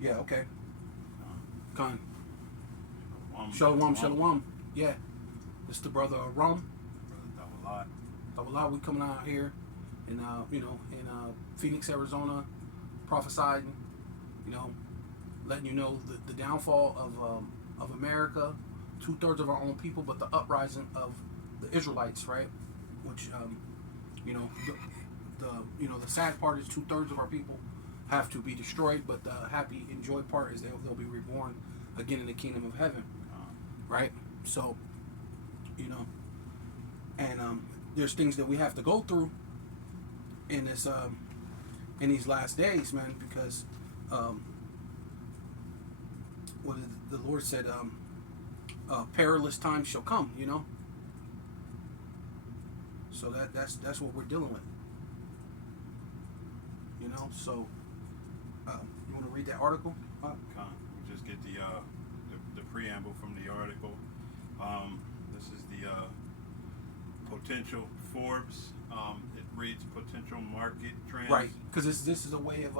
Yeah, okay. Khan. Shalom. Shalom. Yeah. This is the brother Rum. Brother Tawala, we coming out here in Phoenix, Arizona, prophesying, letting you know the downfall of America, 2/3 of our own people, but the uprising of the Israelites, right? Which the sad part is 2/3 of our people have to be destroyed, but the happy and joy part is they'll be reborn again in the kingdom of heaven, right? So, and there's things that we have to go through in this in these last days, man, because what the Lord said, perilous times shall come, So that's what we're dealing with, So you want to read that article? We'll just get the preamble from the article. This is the potential Forbes. It reads potential market trends. Right, because this is a way of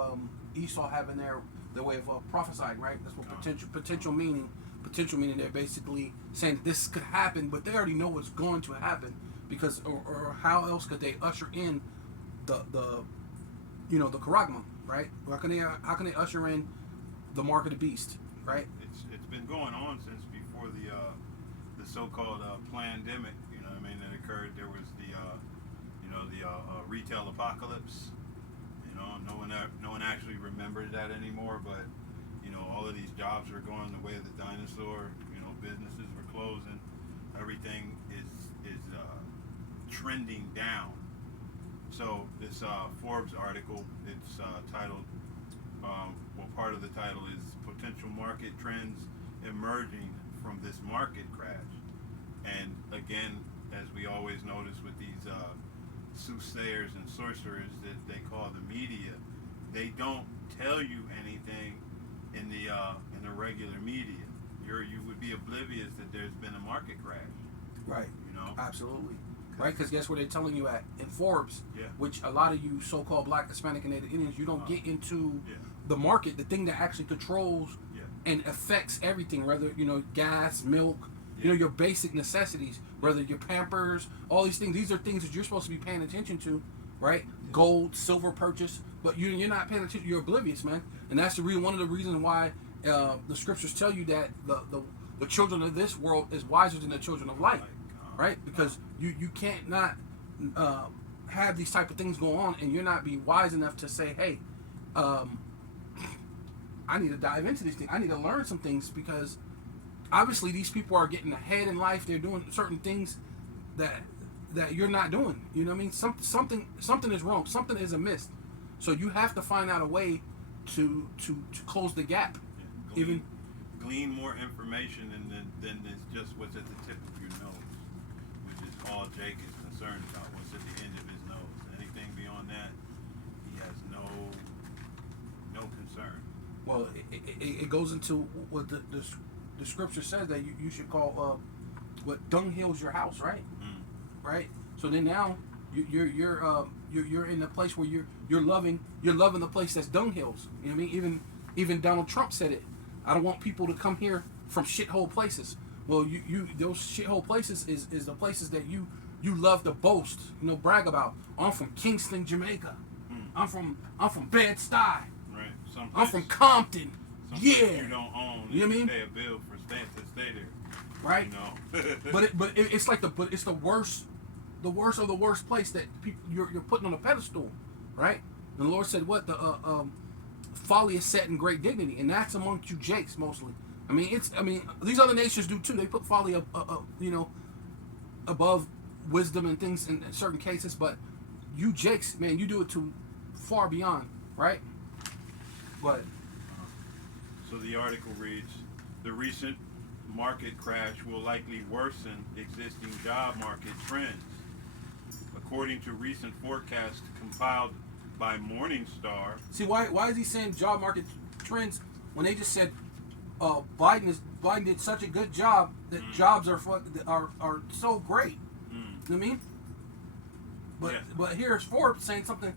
Esau having their way of prophesying, right? That's what potential meaning. Potential meaning they're basically saying that this could happen, but they already know what's going to happen, because or how else could they usher in the charagma, right? How can they usher in the mark of the beast, right? It's been going on since before the so-called pandemic. That occurred. There was the retail apocalypse. No one actually remembers that anymore. But all of these jobs were going the way of the dinosaur. Businesses were closing. Everything is trending down. So this Forbes article, it's titled, part of the title is Potential Market Trends Emerging from This Market Crash. And again, as we always notice with these soothsayers and sorcerers that they call the media, they don't tell you anything in the regular media. You would be oblivious that there's been a market crash. Right. Absolutely. Right, because guess where they're telling you at in Forbes, yeah. Which a lot of you so-called Black, Hispanic, and Native Indians, you don't get into the market, the thing that actually controls and affects everything, whether gas, milk, your basic necessities, whether your Pampers, all these things. These are things that you're supposed to be paying attention to, right? Gold, silver purchase, but you're not paying attention. You're oblivious, man, and that's one of the reasons why the scriptures tell you that the children of this world is wiser than the children of light. Right, because you can't not have these type of things go on, and you're not be wise enough to say, hey, I need to dive into these things. I need to learn some things, because obviously these people are getting ahead in life. They're doing certain things that you're not doing. You know what I mean? Something is wrong. Something is amiss. So you have to find out a way to close the gap. Glean more information than is just what's at the tip of your nose, which is all Jake is concerned about. What's at the end of his nose? Anything beyond that, he has no concern. Well, it goes into what the scripture says, that you should call what dunghill's your house, right? Right. So then now you're in a place where you're loving the place that's dunghills. You know what I mean? Even Donald Trump said it. I don't want people to come here from shithole places. Well, you those shithole places is the places that you love to boast, brag about. I'm from Kingston, Jamaica. I'm from Bed-Stuy. Right. I'm from Compton. Yeah. You don't own. You know what I mean? Pay a bill for to stay there. Right. but it's like it's the worst of the worst place that people you're putting on a pedestal, right? And the Lord said, what the folly is set in great dignity, and that's amongst you Jakes mostly. I mean, these other nations do too. They put folly up, above wisdom and things in certain cases, but you Jakes, man, you do it to far beyond, right? But so the article reads: the recent market crash will likely worsen existing job market trends, according to recent forecasts compiled by Morningstar. See, why is he saying job market trends when they just said Biden did such a good job that jobs are so great? You know what I mean? But here's Forbes saying something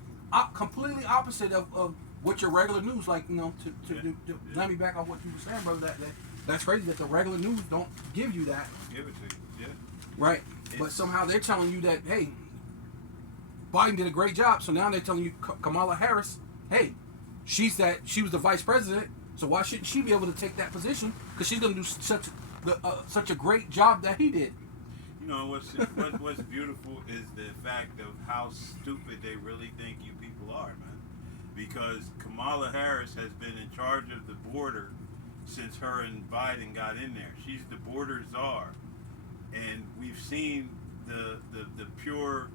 completely opposite of what your regular news, like, you know, to let me back off what you were saying, brother, that's crazy that the regular news don't give you that. Give it to you, yeah. Right. But somehow they're telling you that, hey, Biden did a great job. So now they're telling you Kamala Harris, hey, she was the vice president, so why shouldn't she be able to take that position? Because she's going to do such a great job that he did. You know, what's beautiful is the fact of how stupid they really think you people are, man. Because Kamala Harris has been in charge of the border since her and Biden got in there. She's the border czar. And we've seen the pure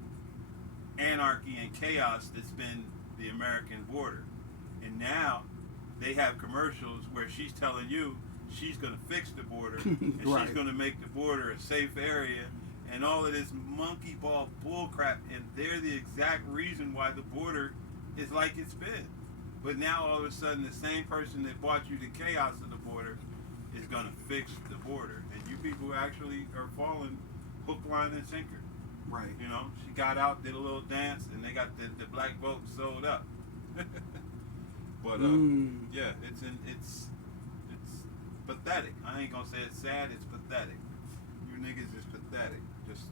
anarchy and chaos that's been the American border. And now they have commercials where she's telling you she's going to fix the border and right. she's going to make the border a safe area and all of this monkey ball bullcrap. And they're the exact reason why the border is like it's been. But now all of a sudden the same person that brought you the chaos of the border is going to fix the border. And you people actually are falling hook, line, and sinker. Right. You know, she got out, did a little dance, and they got the black vote sold up. But yeah, it's pathetic. I ain't gonna say it's sad. It's pathetic. You niggas is pathetic. Just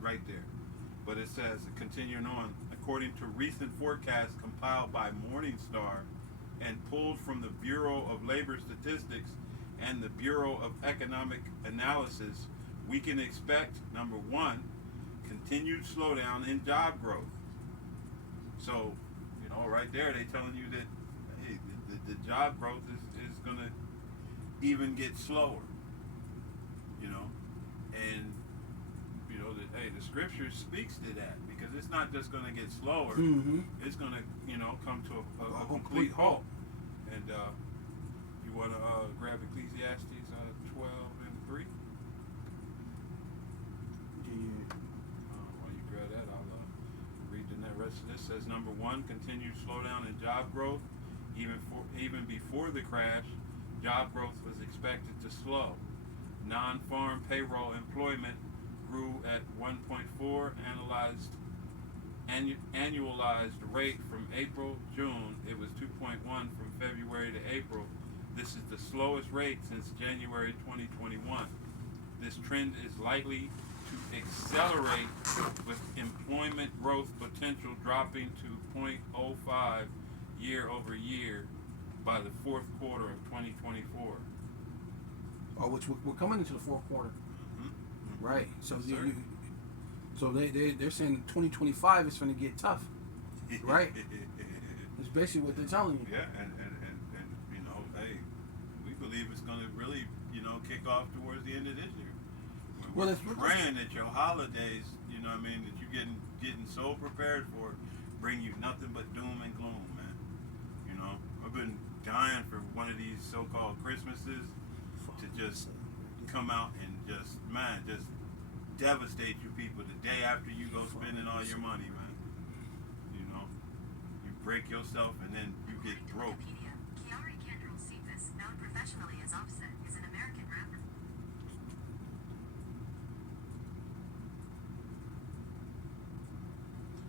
right there. But it says, continuing on, according to recent forecasts compiled by Morningstar and pulled from the Bureau of Labor Statistics and the Bureau of Economic Analysis, we can expect, number one, continued slowdown in job growth. So, you know, right there, they telling you that, hey, the job growth is going to even get slower, you know, and, you know, hey, the scripture speaks to that, because it's not just going to get slower, it's going to, you know, come to a complete halt. And you want to grab Ecclesiastes 12 and 3? While you grab that, I'll read the rest of this. Says, number one, continued slowdown in job growth. Even before the crash, job growth was expected to slow. Non-farm payroll employment grew at 1.4 annualized rate from April-June. It was 2.1 from February to April. This is the slowest rate since January 2021. This trend is likely to accelerate with employment growth potential dropping to 0.05 year over year by the fourth quarter of 2024. Oh, which we're coming into the fourth quarter. Right. So Yes, they're saying 2025 is going to get tough. Right. It's basically what they're telling you. Yeah, and you know, hey, we believe it's going to really, you know, kick off towards the end of this year. We're praying that your holidays, you know what I mean, that you're getting so prepared for, bring you nothing but doom and gloom, man. You know, I've been dying for one of these so-called Christmases to just come out and just devastate you people the day after you go spending all your money, man. You know, you break yourself and then you get broke. Chiari Kendall Cephas, known professionally as Offset, is an American rapper.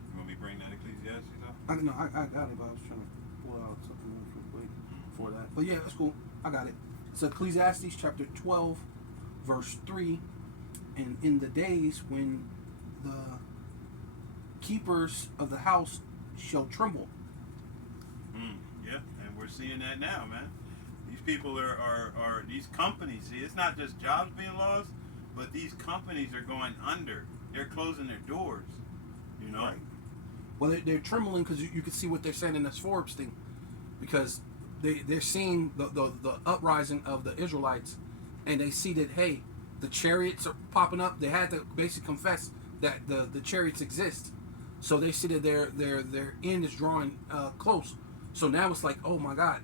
You want me to bring that Ecclesiastes up? I got it, but I was trying to pull out something real quick for that. But yeah, that's cool. I got it. It's Ecclesiastes chapter 12, verse 3. And in the days when the keepers of the house shall tremble. Yeah, and we're seeing that now, man. These people are these companies. See, it's not just jobs being lost, but these companies are going under. They're closing their doors. You know. Right. Well, they're trembling because you can see what they're saying in this Forbes thing, because they're seeing the uprising of the Israelites, and they see that, hey, the chariots are popping up. They had to basically confess that the chariots exist, so they see that their end is drawing close. So now it's like, oh my God,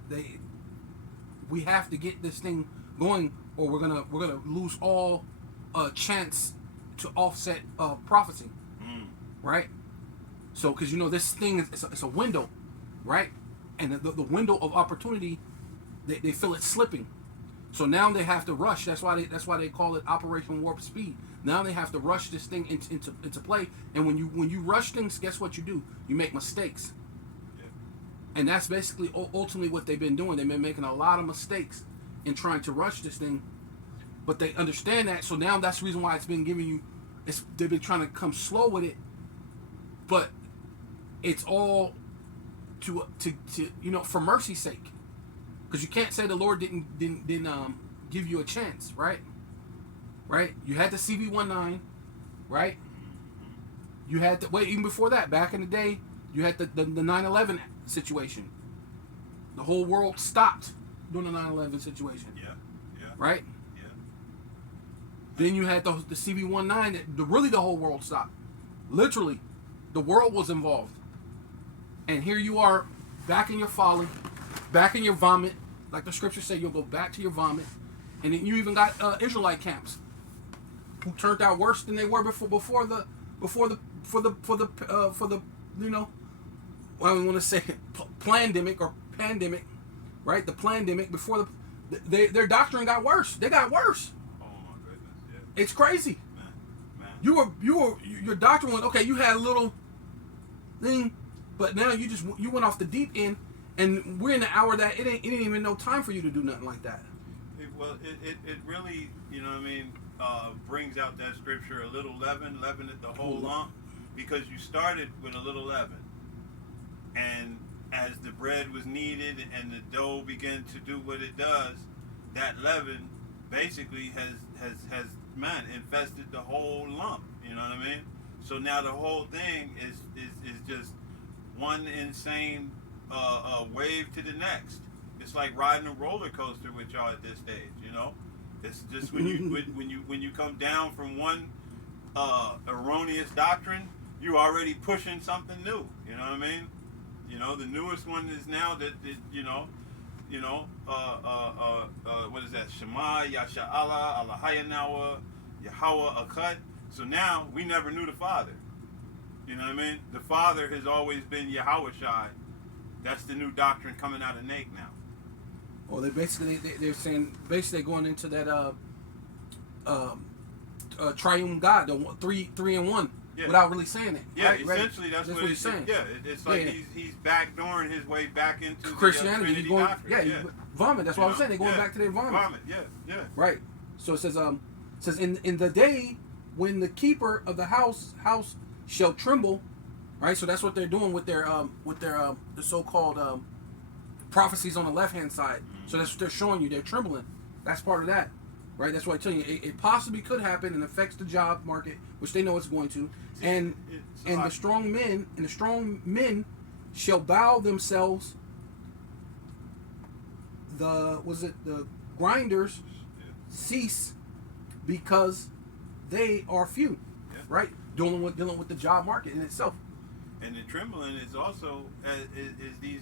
we have to get this thing going, or we're gonna lose all chance to offset prophecy, right? So, because you know this thing it's a window, right? And the window of opportunity, they feel it slipping. So now they have to rush. That's why they call it Operation Warp Speed. Now they have to rush this thing into play. And when you rush things, guess what you do? You make mistakes. Yeah. And that's basically ultimately what they've been doing. They've been making a lot of mistakes in trying to rush this thing, but they understand that. So now that's the reason why it's been giving you. They've been trying to come slow with it, but it's all to for mercy's sake, because you can't say the Lord didn't give you a chance, right? Right? You had the CV-19, right? You had the even before that, back in the day, you had the 9/11 situation. The whole world stopped during the 9/11 situation. Yeah. Right? Yeah. Then you had the CV-19 that really the whole world stopped. Literally, the world was involved. And here you are, back in your folly, back in your vomit. Like the scriptures say, you'll go back to your vomit. And then you even got Israelite camps who turned out worse than they were before the what I want to say, pandemic or pandemic, right? The pandemic before their doctrine got worse. They got worse. Oh my goodness, yeah. It's crazy. Man. Your doctrine was okay. You had a little thing, but now you went off the deep end, and we're in the hour that it ain't even no time for you to do nothing like that. It really, you know what I mean, brings out that scripture, a little leaven it the whole lump, because you started with a little leaven, and as the bread was kneaded and the dough began to do what it does, that leaven basically has infested the whole lump. You know what I mean? So now the whole thing is just one insane wave to the next. It's like riding a roller coaster with y'all at this stage. You know, it's just when you come down from one erroneous doctrine, you already pushing something new. You know what I mean? You know, the newest one is now that what is that? Shema, Yasha Allah, Allahayanawa, Yahweh Akkad. So now we never knew the Father. You know what I mean? The Father has always been Yahweh Shai. That's the new doctrine coming out of Nake now. Well, they're saying basically going into that triune God, the three in one, without really saying it. Yeah, right? essentially that's what he's saying. Yeah, it's like he's backdooring his way back into Christianity. The Trinity doctrine. Vomit. That's what I'm saying. They're going back to their vomit. Vomit. Yeah. Right. So it says in the day when the keeper of the house shall tremble, right? So that's what they're doing with their the so-called prophecies on the left hand side. Mm-hmm. So that's what they're showing you. They're trembling. That's part of that, right? That's what I tell you. It possibly could happen and affects the job market, which they know it's going to. And the strong men shall bow themselves. The grinders cease because they are few, right? Dealing with the job market in itself. And the trembling is also is these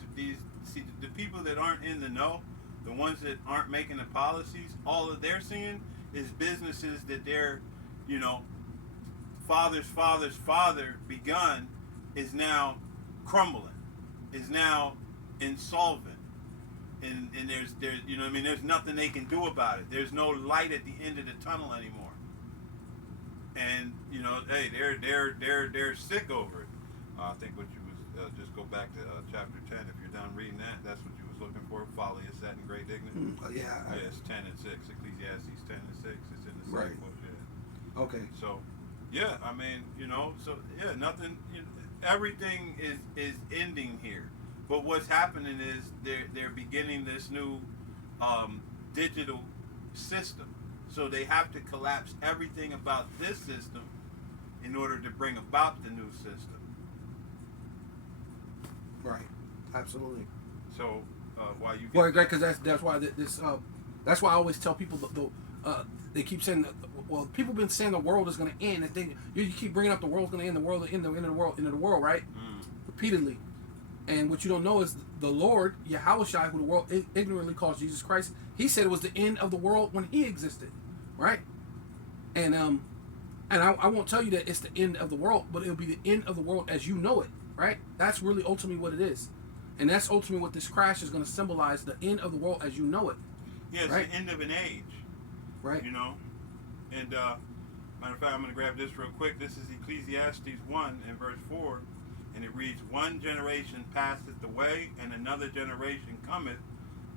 see the people that aren't in the know, the ones that aren't making the policies. All that they're seeing is businesses that their father's father begun is now crumbling, is now insolvent, and there's you know what I mean, there's nothing they can do about it. There's no light at the end of the tunnel anymore. And hey, they're sick over it. I think what you was just go back to chapter 10. If you're done reading that, that's what you was looking for. Folly is set in great dignity. It's 10 and 6. Ecclesiastes 10 and 6. It's in the same book. Yeah. Okay. So, yeah, I mean, nothing. Everything is ending here. But what's happening is they're beginning this new digital system. So they have to collapse everything about this system in order to bring about the new system. Right. Absolutely. So while you great, because that's why that's why I always tell people they keep saying people been saying the world is going to end. And you keep bringing up the world's going to end, the world, end of the world, right? Repeatedly. And what you don't know is the Lord, Yahweh Shai, who the world ignorantly calls Jesus Christ, he said it was the end of the world when he existed, right? And I won't tell you that it's the end of the world, but it'll be the end of the world as you know it, right? That's really ultimately what it is. And that's ultimately what this crash is going to symbolize, the end of the world as you know it. Yeah, it's right? the end of an age. Right. And matter of fact, I'm going to grab this real quick. This is Ecclesiastes 1 and verse 4. and it reads, "One generation passeth away, and another generation cometh,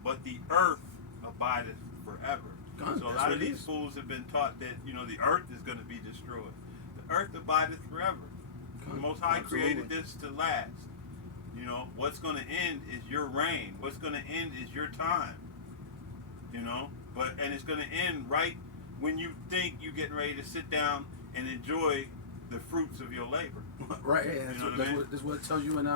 but the earth abideth forever." God, So a that's lot what of it these is. fools have been taught that the earth is going to be destroyed. The earth abideth forever. The God, Most High absolutely. created this to last. What's going to end is your reign. What's going to end is your time. And it's going to end right when you think you're getting ready to sit down and enjoy the fruits of your labor. Right, yeah, that's what it tells you in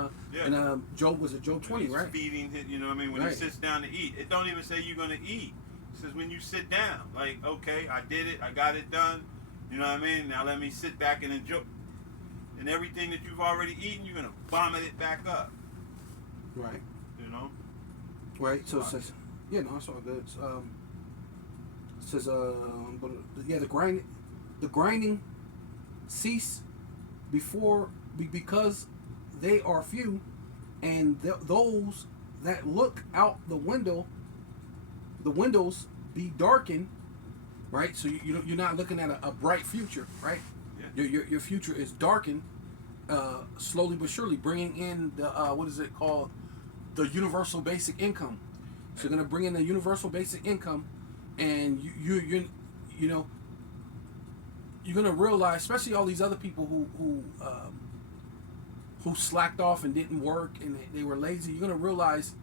Job, was it Job 20, He's right? feeding, when Right. he sits down to eat. It don't even say you're going to eat. It says when you sit down, like, okay, I did it, I got it done, now let me sit back and enjoy. And everything that you've already eaten, you're going to vomit it back up. Right. Right, so it says, it's all good. It says, the grinding cease because they are few, and those that look out the windows be darkened, right? So you're not looking at a bright future, right? Yeah. Your future is darkened, slowly but surely, bringing in the what is it called, the universal basic income. So you're gonna bring in the universal basic income, and you're gonna realize, especially all these other people who slacked off and didn't work and they were lazy. You're gonna realize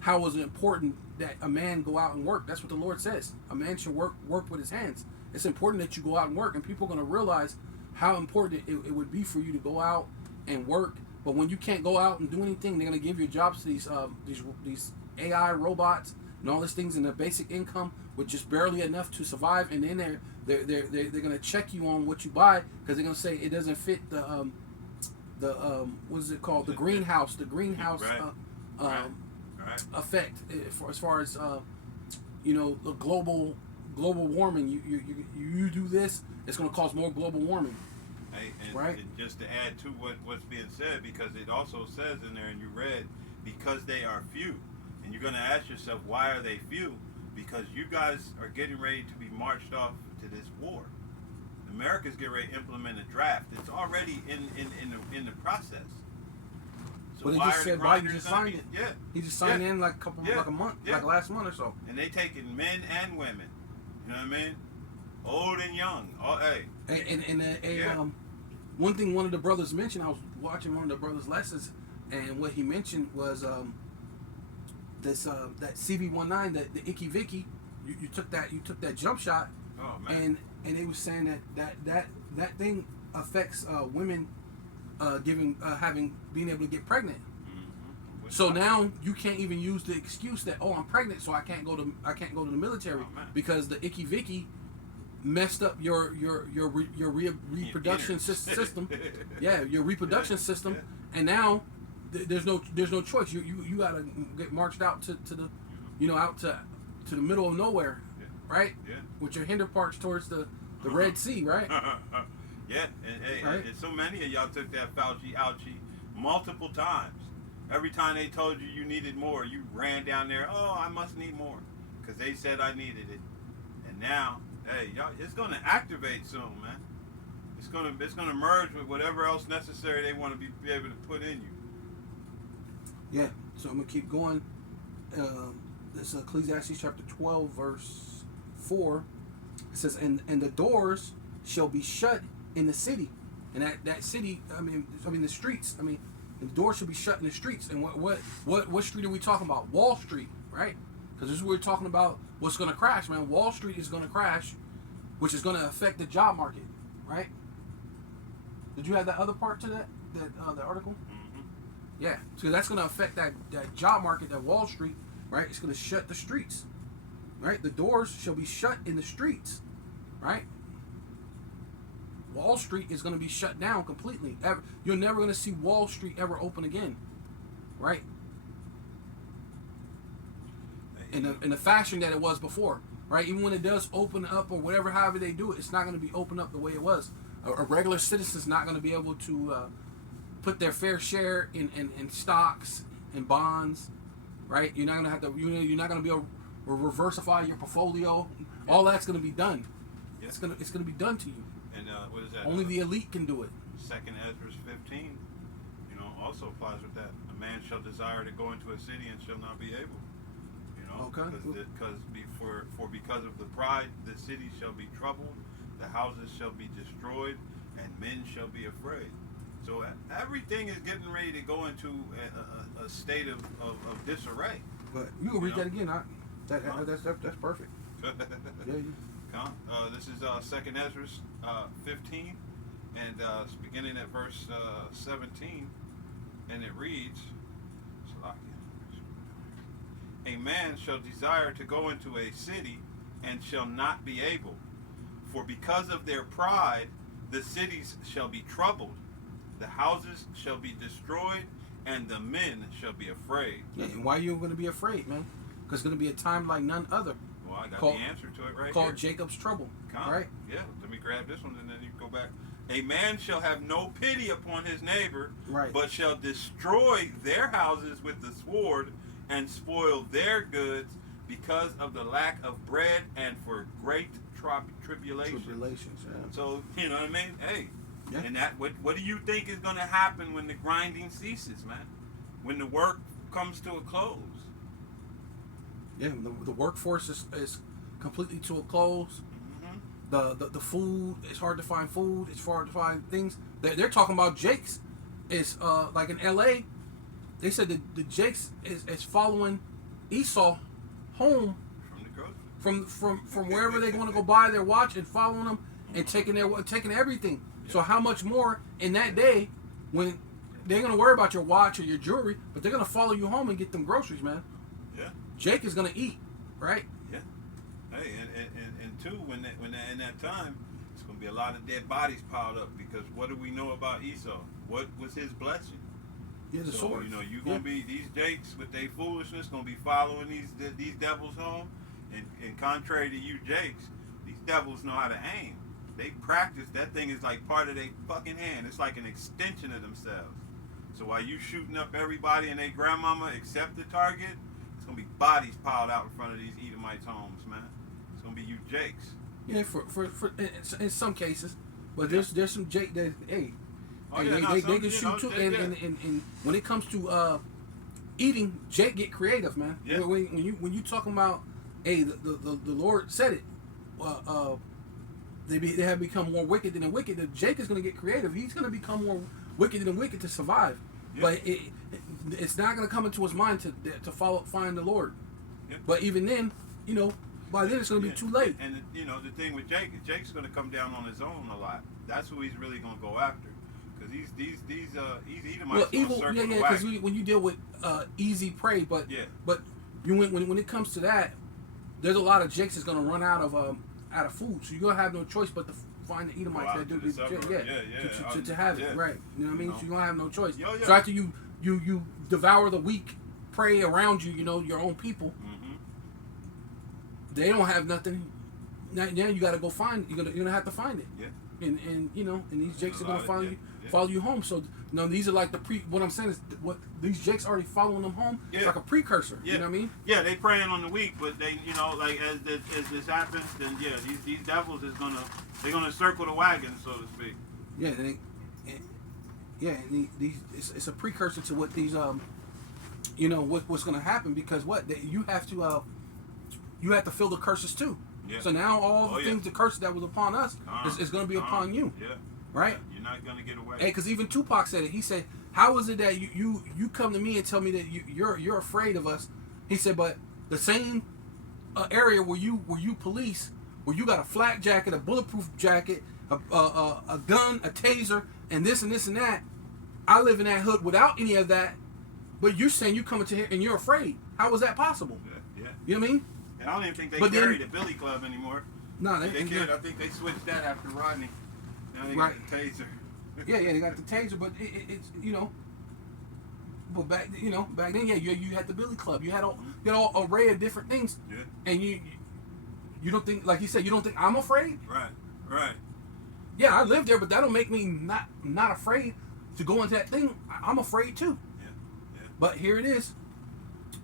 how it was important that a man go out and work. That's what the Lord says. A man should work with his hands. It's important that you go out and work, and people are gonna realize how important it would be for you to go out and work. But when you can't go out and do anything, they're gonna give your jobs to these AI robots and all these things, and the basic income with just barely enough to survive. And then they're gonna check you on what you buy, because they're gonna say it doesn't fit the what is it called, the greenhouse Right. effect, as far as the global warming. You do this, it's gonna cause more global warming. Hey, Right. And just to add to what's being said, because it also says in there, and you read, because they are few. And you're going to ask yourself, why are they few? Because you guys are getting ready to be marched off to this war. America's getting ready to implement a draft. It's already in the process. So But he why just are said the Biden grinders just gonna signed be- it. Yeah. He just signed in like a month, like last month or so. And they taking men and women. You know what I mean? Old and young. One thing one of the brothers mentioned, I was watching one of the brothers' lessons, and what he mentioned was that CV-19, the Icky Vicky. You took that jump shot. Oh man. And they was saying that thing affects women being able to get pregnant. Mm-hmm. So now you can't even use the excuse that, oh, I'm pregnant, so I can't go to the military, because the Icky Vicky messed up your reproduction system. Yeah, your reproduction system, and now there's no choice. You gotta get marched out to the out to the middle of nowhere, right? Yeah. With your hinder parts towards the Red Sea, right? Yeah, and Right. and so many of y'all took that Fauci ouchie multiple times. Every time they told you needed more, you ran down there. Oh, I must need more, because they said I needed it. And now, hey, y'all, it's going to activate soon, man. It's going to merge with whatever else necessary they want to be able to put in you. Yeah. So I'm gonna keep going. This is Ecclesiastes chapter 12, verse 4. It says, "And the doors shall be shut in the city," and that city, I mean the streets. I mean, the doors should be shut in the streets. And what street are we talking about? Wall Street, right? Because this is what we're talking about. What's going to crash, man? Wall Street is going to crash, which is going to affect the job market, right? Did you have that other part to the article? Mm-hmm. Yeah, so that's going to affect that job market, that Wall Street, right? It's going to shut the streets, right? The doors shall be shut in the streets, right? Wall Street is going to be shut down completely. You're never going to see Wall Street ever open again, right? In the fashion that it was before, right? Even when it does open up or whatever, however they do it, it's not going to be open up the way it was. A regular citizen's not going to be able to put their fair share in stocks and bonds, right? You're not going to have to. You're not going to be able to reversify your portfolio. All that's going to be done. Yeah. It's going to be done to you. And what is that? Only the elite can do it. Second Ezra 15. also applies with that. A man shall desire to go into a city and shall not be able. You know, Okay. because of the pride, the city shall be troubled, the houses shall be destroyed, and men shall be afraid. So everything is getting ready to go into a state of disarray. But you can read know? that again. That's perfect. Yeah. This is 2nd Ezra 15, and it's beginning at verse 17, and it reads, "A man shall desire to go into a city and shall not be able, for because of their pride the cities shall be troubled, the houses shall be destroyed, and the men shall be afraid." Yeah, and why are you going to be afraid, man? Because it's going to be a time like none other. Well, I got Called- the answer to it right Called here. Jacob's trouble. Come. Right? Yeah, let me grab this one and then you go back. "A man shall have no pity upon his neighbor, Right. but shall destroy their houses with the sword and spoil their goods because of the lack of bread and for great tribulation." Tribulations, yeah. So, you know what I mean? Hey, Yeah. and that what do you think is going to happen when the grinding ceases, man? When the work comes to a close? Yeah, the workforce is completely to a close. Mm-hmm. The food, it's hard to find food. It's hard to find things. They're talking about Jake's. Is like in L.A. They said that the Jake's is following Esau home From the grocery. from wherever they're going to go buy their watch and following them and taking everything. Yeah. So how much more in that day when they're going to worry about your watch or your jewelry, but they're going to follow you home and get them groceries, man. Yeah. Jake is going to eat, right? Yeah. Hey, and two, when in that time, it's going to be a lot of dead bodies piled up, because what do we know about Esau? What was his blessing? Yeah, the So, sword. you know, you're going to be, these Jakes with their foolishness going to be following these devils home. And contrary to you Jakes, these devils know how to aim. They practice. That thing is like part of their fucking hand. It's like an extension of themselves. So while you shooting up everybody and their grandmama except the target, it's going to be bodies piled out in front of these Edomites' homes, man. It's going to be you Jakes. Yeah, for in some cases, but there's some Jake that Oh, they can shoot too. And when it comes to eating, Jake get creative, man. Yeah. When you talking about the Lord said it, they have become more wicked than wicked. Jake is going to get creative. He's going to become more wicked than wicked to survive. Yeah. But it's not going to come into his mind to find the Lord. Yeah. But even then, you know, by then it's going to be too late. And you know, the thing with Jake's going to come down on his own a lot. That's who he's really going to go after, because these Edomites Evil, circle yeah, the because wagon. when you deal with easy prey, but when it comes to that, there's a lot of Jakes that's going to run out of food, so you're going to have no choice but to find the Edomites that do to have it, right? You know what I mean? So you're going to have no choice. Yeah. So after you devour the weak prey around you, you know, your own people, they don't have nothing. Now you got to go find. You're gonna have to find it. Yeah. And you know, and these Jakes are gonna follow you home. So these are like what I'm saying is what these Jakes already following them home. Yeah. It's like a precursor. Yeah. You know what I mean? Yeah, they preying on the weak, but they, you know, like as this happens, then these devils they're gonna circle the wagon, so to speak. Yeah. It's a precursor to what these you know what's gonna happen, because you have to feel the curses too. Yeah. So now all the things, the curse that was upon us is going to be upon you. Yeah. Right? You're not going to get away. Hey, because even Tupac said it. He said, "How is it that you come to me and tell me that you're afraid of us?" He said, "But the same area where you police, where you got a flak jacket, a bulletproof jacket, a gun, a taser, and this and that. I live in that hood without any of that. But you're saying you coming to here and you're afraid. How is that possible?" Yeah. You know what I mean? And I don't even think they But carry then- the Billy Club anymore. No, I think they switched that after Rodney. Now they Right. got the taser. Yeah, they got the taser, but it's you know. But back then, you had the Billy Club. You had all array of different things. Yeah. And you don't think, like you said, you don't think I'm afraid? Right. Yeah, I live there, but that don't make me not afraid to go into that thing. I'm afraid too. Yeah. But here it is.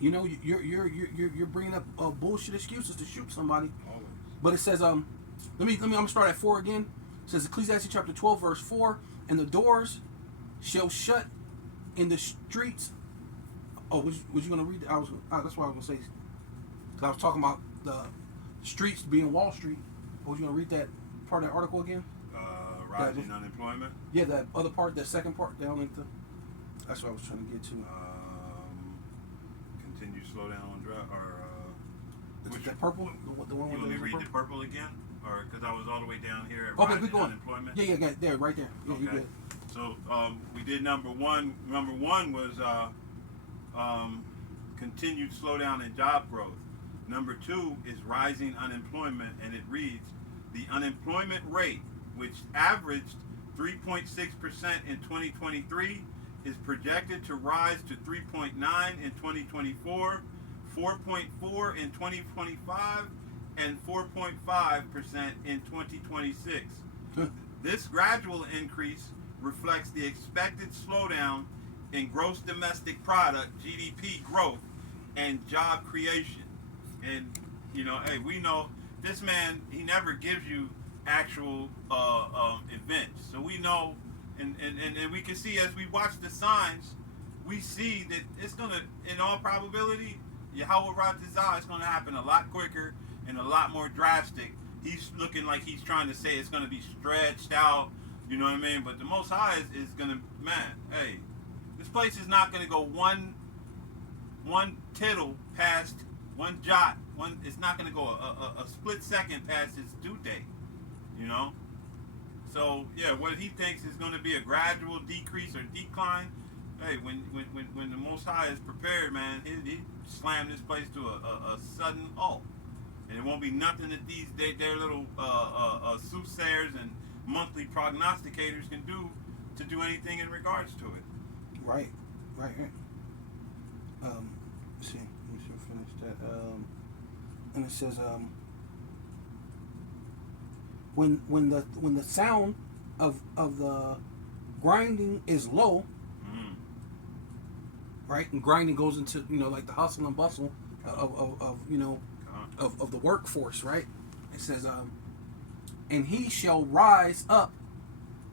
You know, you're bringing up bullshit excuses to shoot somebody. Always. But it says, I'm gonna start at 4 again. It says Ecclesiastes chapter 12 verse 4, and the doors shall shut in the streets. Oh, was you gonna read? That's what I was gonna say. 'Cause I was talking about the streets being Wall Street. Was you gonna read that part of that article again? Rising unemployment. Yeah, that other part, that second part down into. That's what I was trying to get to. Continued slowdown on drought Is it that purple? The one you with want me to read purple? the purple again, or because I was all the way down here at Okay, rising keep going. unemployment. Yeah, there, right there. Yeah, you Okay. good. So we did number one. Number one was continued slowdown in job growth. Number two is rising unemployment, and it reads, the unemployment rate, which averaged 3.6% in 2023, is projected to rise to 3.9 in 2024, 4.4 in 2025, and 4.5% in 2026. This gradual increase reflects the expected slowdown in gross domestic product, GDP growth, and job creation. And, you know, hey, we know this man, he never gives you actual events. So we know, and we can see as we watch the signs, we see that it's going to, in all probability, Yahweh Ratazah, it's going to happen a lot quicker and a lot more drastic. He's looking like he's trying to say it's going to be stretched out, you know what I mean? But the Most High is going to, man, hey, this place is not going to go one tittle past, one jot, it's not going to go a split second past its due date, you know? So, yeah, what he thinks is going to be a gradual decrease or decline, hey, when the Most High is prepared, man, he slam this place to a sudden halt. And it won't be nothing that their little soothsayers and monthly prognosticators can do to do anything in regards to it. Right. Let's see. Let me finish that. And it says, when the sound of the grinding is low, right, and grinding goes into, you know, like the hustle and bustle of you know, of the workforce, right? It says, and he shall rise up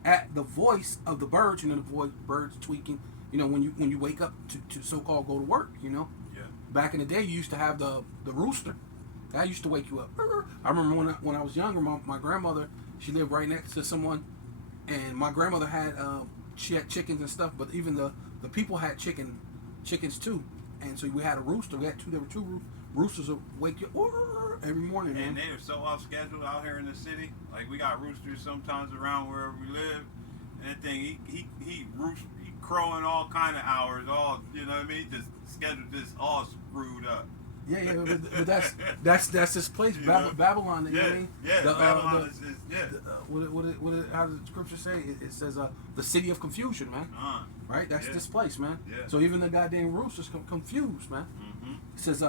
at the voice of the birds. You know, the birds tweaking. You know, when you wake up to so-called go to work, you know. Yeah. Back in the day, you used to have the rooster. That used to wake you up. I remember when I was younger, my grandmother, she lived right next to someone, and my grandmother had she had chickens and stuff, but even the people had chickens too. And so we had a rooster. There were two roosters that wake you up every morning, man. And they are so off schedule out here in the city. Like, we got roosters sometimes around wherever we live, and that thing he roost, he crowing all kind of hours, all, you know what I mean? Just schedule just all screwed up. Yeah, but that's this place, Babylon. You know what I mean? Yeah, Babylon is how does the scripture say? It says the city of confusion, man. Right? That's this place, man. Yeah. So even the goddamn roosters confused, man. Mm-hmm. It says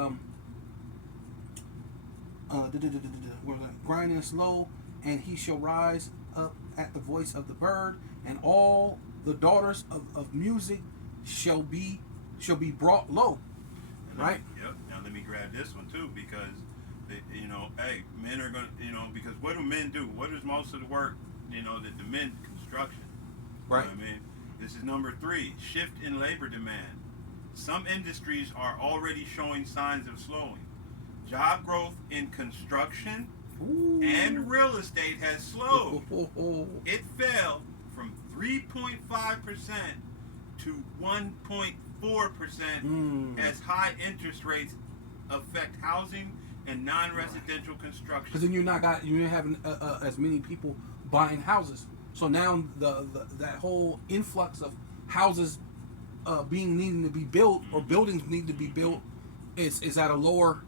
grinding is low, and he shall rise up at the voice of the bird, and all the daughters of music shall be brought low. Right? Yep. Now let me grab this one too, because you know, hey, men are gonna, you know, because what do men do? What is most of the work, you know, that the men construction? Right. You know what I mean? This is number 3, shift in labor demand. Some industries are already showing signs of slowing. Job growth in construction and real estate has slowed. It fell from 3.5% to 1.4% as high interest rates affect housing and non-residential construction. Because then you're having as many people buying houses. So now that whole influx of houses needing to be built, or buildings need to be built, is at a lower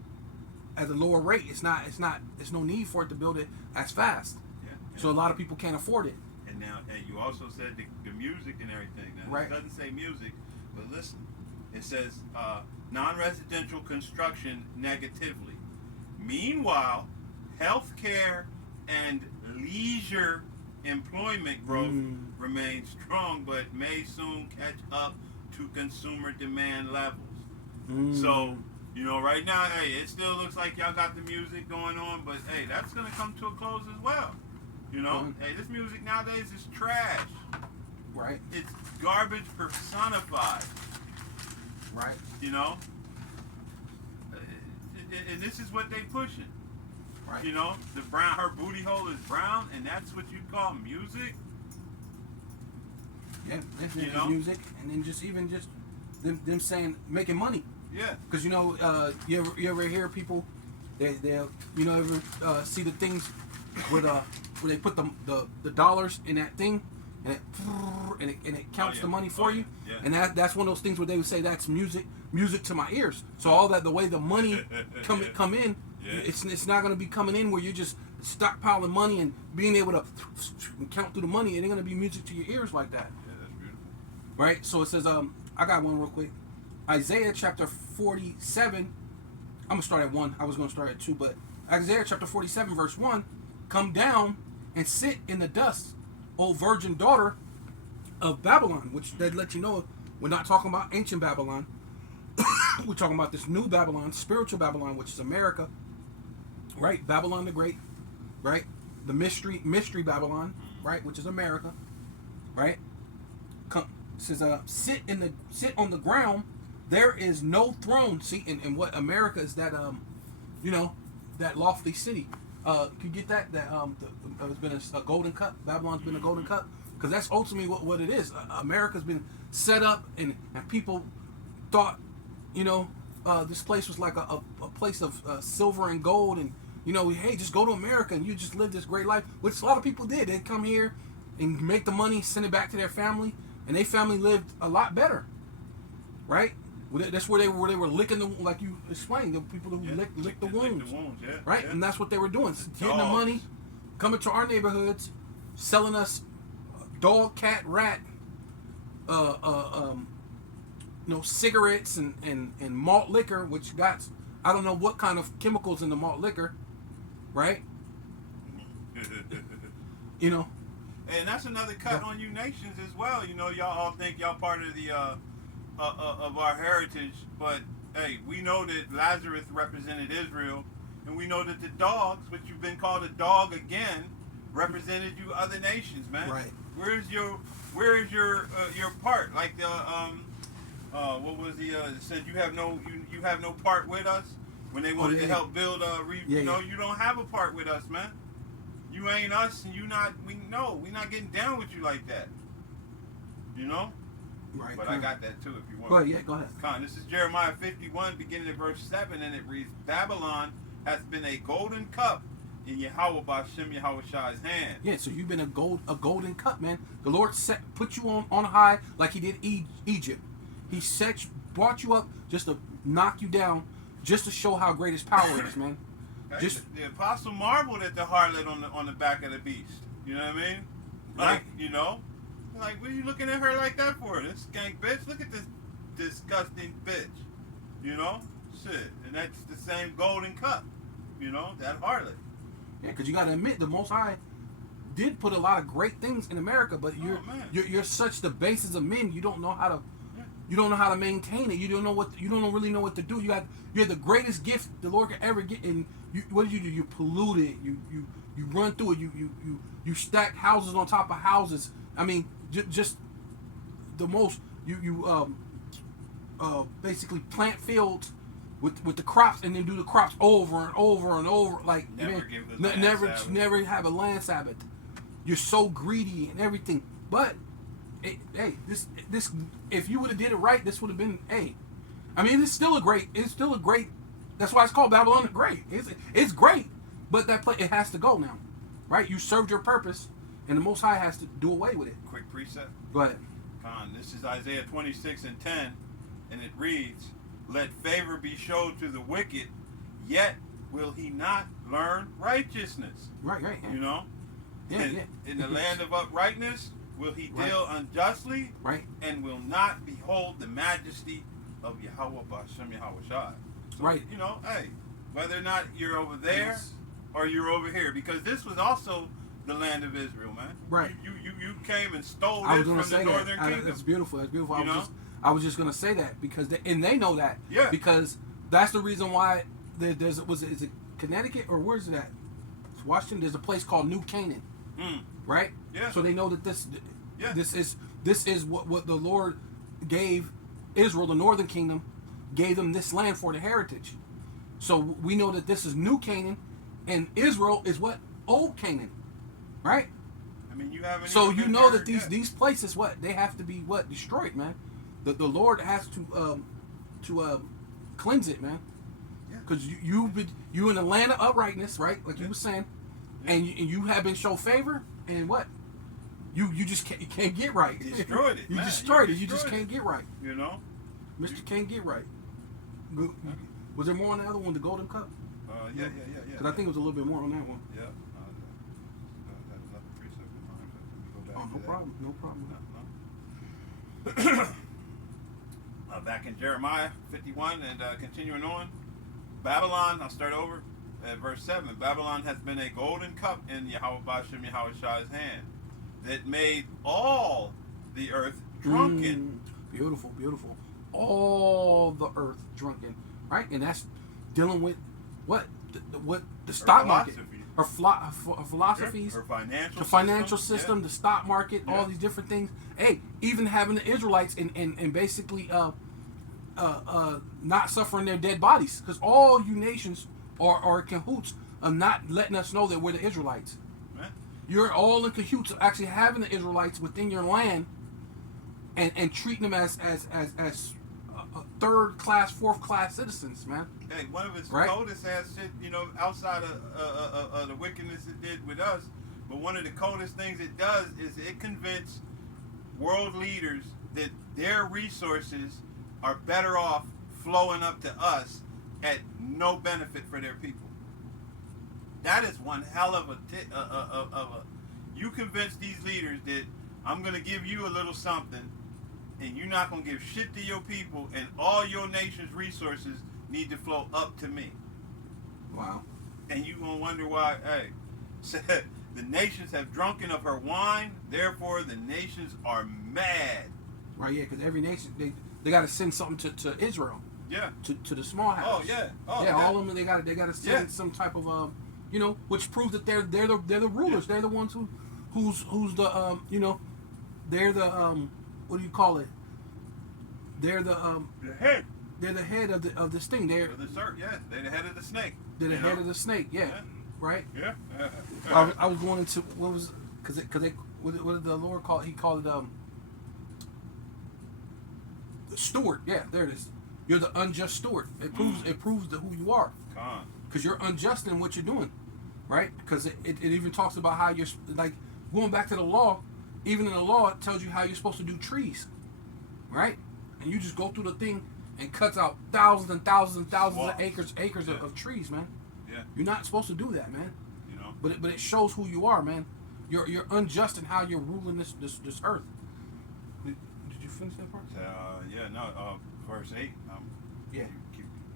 rate. It's no need for it to build it as fast. Yeah. So a lot of people can't afford it. And now, and you also said the music and everything. Now, right. It doesn't say music, but listen, it says non-residential construction negatively. Meanwhile, healthcare and leisure employment growth remains strong, but may soon catch up to consumer demand levels. So, you know, right now, hey, it still looks like y'all got the music going on, but hey, that's gonna come to a close as well. You know, hey, this music nowadays is trash. Right. It's garbage personified. Right. You know. And this is what they pushing. Right. You know, the brown, her booty hole is brown, and that's what you call music. Yeah, you know? music, and then just them saying making money. Yeah. Because you know, you ever hear people, they ever see the things with where they put the dollars in that thing, and it counts the money for you, and that's one of those things where they would say that's music to my ears. So all that, the way the money come in, it's not going to be coming in where you're just stockpiling money and being able to count through the money. It ain't going to be music to your ears like that. Yeah, that's beautiful. Right. So it says, I got one real quick. Isaiah chapter 47. I'm gonna start at 1. I was gonna start at 2, but Isaiah chapter 47 verse 1. Come down and sit in the dust, O virgin daughter of Babylon. Which that let you know we're not talking about ancient Babylon. We're talking about this new Babylon, spiritual Babylon, which is America. Right? Babylon the Great. Right? The mystery Babylon. Right? Which is America. Right? Come, it says, sit on the ground. There is no throne. See, and what America is that, that lofty city. Can you get that? It's been a golden cup. Babylon's been a golden cup. Because that's ultimately what it is. America's been set up, and people thought, this place was like a place of silver and gold, and, hey, just go to America and you just live this great life, which a lot of people did. They'd come here and make the money, send it back to their family, and their family lived a lot better. Right? That's where they were licking the, like you explained, the people who lick the wounds. Right? Yeah. And that's what they were doing. Getting the money, coming to our neighborhoods, selling us dog, cat, rat, cigarettes and malt liquor, which got, I don't know what kind of chemicals in the malt liquor. Right? And that's another cut on you nations as well. Y'all all think y'all part of the of our heritage, but hey, we know that Lazarus represented Israel, and we know that the dogs, which you've been called a dog again, represented you other nations, man. Right. Where is your part? Like the what was the said you have no part with us when they wanted to help build you don't have a part with us, man. You ain't us, and we not getting down with you like that. Right. But I got that too if you want. Go ahead, yeah, go ahead. This is Jeremiah 51, beginning at verse 7, and it reads, Babylon hath been a golden cup in Yahweh Bashem Yahushai's hand. Yeah, so you've been a golden cup, man. The Lord put you on high like he did Egypt. He brought you up just to knock you down, just to show how great his power is, man. Okay. The apostle marveled at the harlot on the back of the beast. You know what I mean? Like, like, what are you looking at her like that for? This skank bitch? Look at this disgusting bitch. Shit. And that's the same golden cup. That harlot. Yeah, because you got to admit, the Most High did put a lot of great things in America, but you're such the basis of men. You don't know how to maintain it. You don't really know what to do. You're the greatest gift the Lord could ever get, and what do? You pollute it. You run through it. You stack houses on top of houses. I mean, just the most. You basically plant fields with the crops, and then do the crops over and over and over. Like never have a land Sabbath. You're so greedy and everything. But this if you would have did it right, this would have been I mean, it's still a great. That's why it's called Babylon the Great. It's great, but it has to go now, right? You served your purpose, and the Most High has to do away with it. Quick precept. Go ahead. This is Isaiah 26:10, and it reads, "Let favor be showed to the wicked, yet will he not learn righteousness." Right. Yeah. In the land of uprightness will he deal unjustly, right, and will not behold the majesty of Yahweh Bashem Yahushai. So, right. Whether or not you're over there or you're over here, because this was also the land of Israel, man. Right. You came and stole it from the northern kingdom. That's beautiful. That's beautiful. I was just gonna say that because they know that. Yeah. Because that's the reason why is it Connecticut or where's it at? It's Washington. There's a place called New Canaan. Right. Yeah. So they know that this this is what the Lord gave Israel, the northern kingdom, gave them this land for the heritage. So we know that this is New Canaan, and Israel is what? Old Canaan, right? I mean, you haven't. So even you been know there that yet. these places, what, they have to be what, destroyed, man. The Lord has to cleanse it, man. Yeah. Because you in the land of uprightness, right? Like you were saying, and you have been show favor, and what? You just can't get right. Destroyed it. You man. destroyed it. You just destroyed can't get right. it, You know. Mister can't get right. Was there more on the other one, the Golden Cup? Yeah. Because I think it was a little bit more on that one. Yeah. Had another precept in mind, but let me go back Oh, to no that. problem. No problem. Back in Jeremiah 51 and continuing on, Babylon, I'll start over at verse 7. Babylon has been a golden cup in Yahweh Bashem Yahushai's hand that made all the earth drunken. Beautiful, beautiful. All the earth drunken, right? And that's dealing with what the stock market, her philosophies, Her financial the financial system, system, the stock market, Yeah. all these different things. Hey, even having the Israelites and basically not suffering their dead bodies, because all you nations are in cahoots of not letting us know that we're the Israelites. Man. You're all in cahoots of actually having the Israelites within your land and treating them as third class, fourth class citizens, man. Hey, one of his Right. coldest ass shit, outside of the wickedness it did with us, but one of the coldest things it does is it convinces world leaders that their resources are better off flowing up to us at no benefit for their people. That is one hell of a you convince these leaders that I'm going to give you a little something and you're not going to give shit to your people, and all your nation's resources need to flow up to me. Wow. And you're going to wonder why, hey, said the nations have drunken of her wine, therefore the nations are mad. Right, yeah, because every nation, they got to send something to Israel, Yeah. to the small house. Oh, yeah. Oh, yeah, all of them, they got to send Yeah. some type of, which proves that they're the rulers. Yeah. They're the ones who's the, they're the, what do you call it? They're the The head. they're the head of this thing. They're They're the head of the snake. the head of the snake. Yeah, Yeah. right. Yeah. I was going into what was because what did the Lord call it? He called it the steward. Yeah, there it is. You're the unjust steward. It proves who you are, Con. because you're unjust in what you're doing, right? Because it even talks about how you're like going back to the law. Even in the law, it tells you how you're supposed to do trees, right? And you just go through the thing and cuts out thousands and thousands and thousands Swamps. of acres Yeah. of trees, man. Yeah. You're not supposed to do that, man. You know. But it shows who you are, man. You're unjust in how you're ruling this earth. Did you finish that part? Verse 8. Yeah.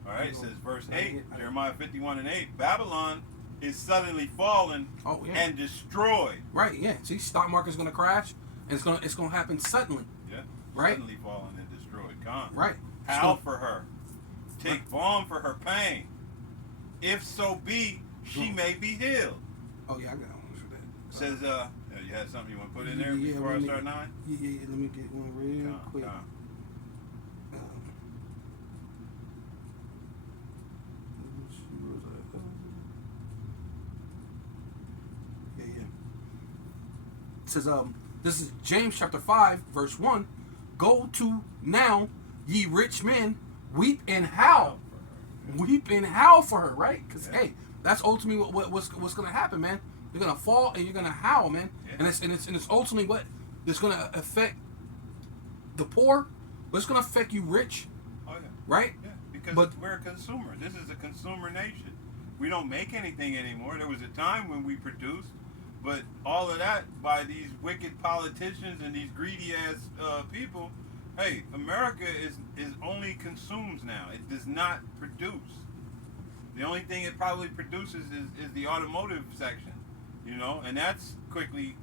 All right, it says verse I 8, get- I- Jeremiah 51 and 8. Babylon is suddenly fallen Oh yeah. and destroyed. Right. Yeah. See, stock market's gonna crash, and it's gonna happen suddenly. Yeah. Right. Suddenly fallen and destroyed. Con. Right. Howl for her. Take balm for her pain. If so be, she may be healed. Oh yeah, I got one for that. Says, you had something you want to put in there Yeah, before I let me- start 9? Yeah. Let me get one real Con, quick. con. Yeah. It says, this is James chapter 5, verse 1. Go to now, ye rich men, weep and howl. Weep and howl for her, right? Because, Yeah. hey, that's ultimately what's going to happen, man. You're going to fall and you're going to howl, man. Yeah. And it's ultimately what it's going to affect the poor, but it's going to affect you rich, Oh, yeah. right? Yeah, because But- we're a consumer. This is a consumer nation. We don't make anything anymore. There was a time when we produced, but all of that by these wicked politicians and these greedy ass people. Hey, America is only consumes now. It does not produce. The only thing it probably produces is the automotive section, and that's quickly,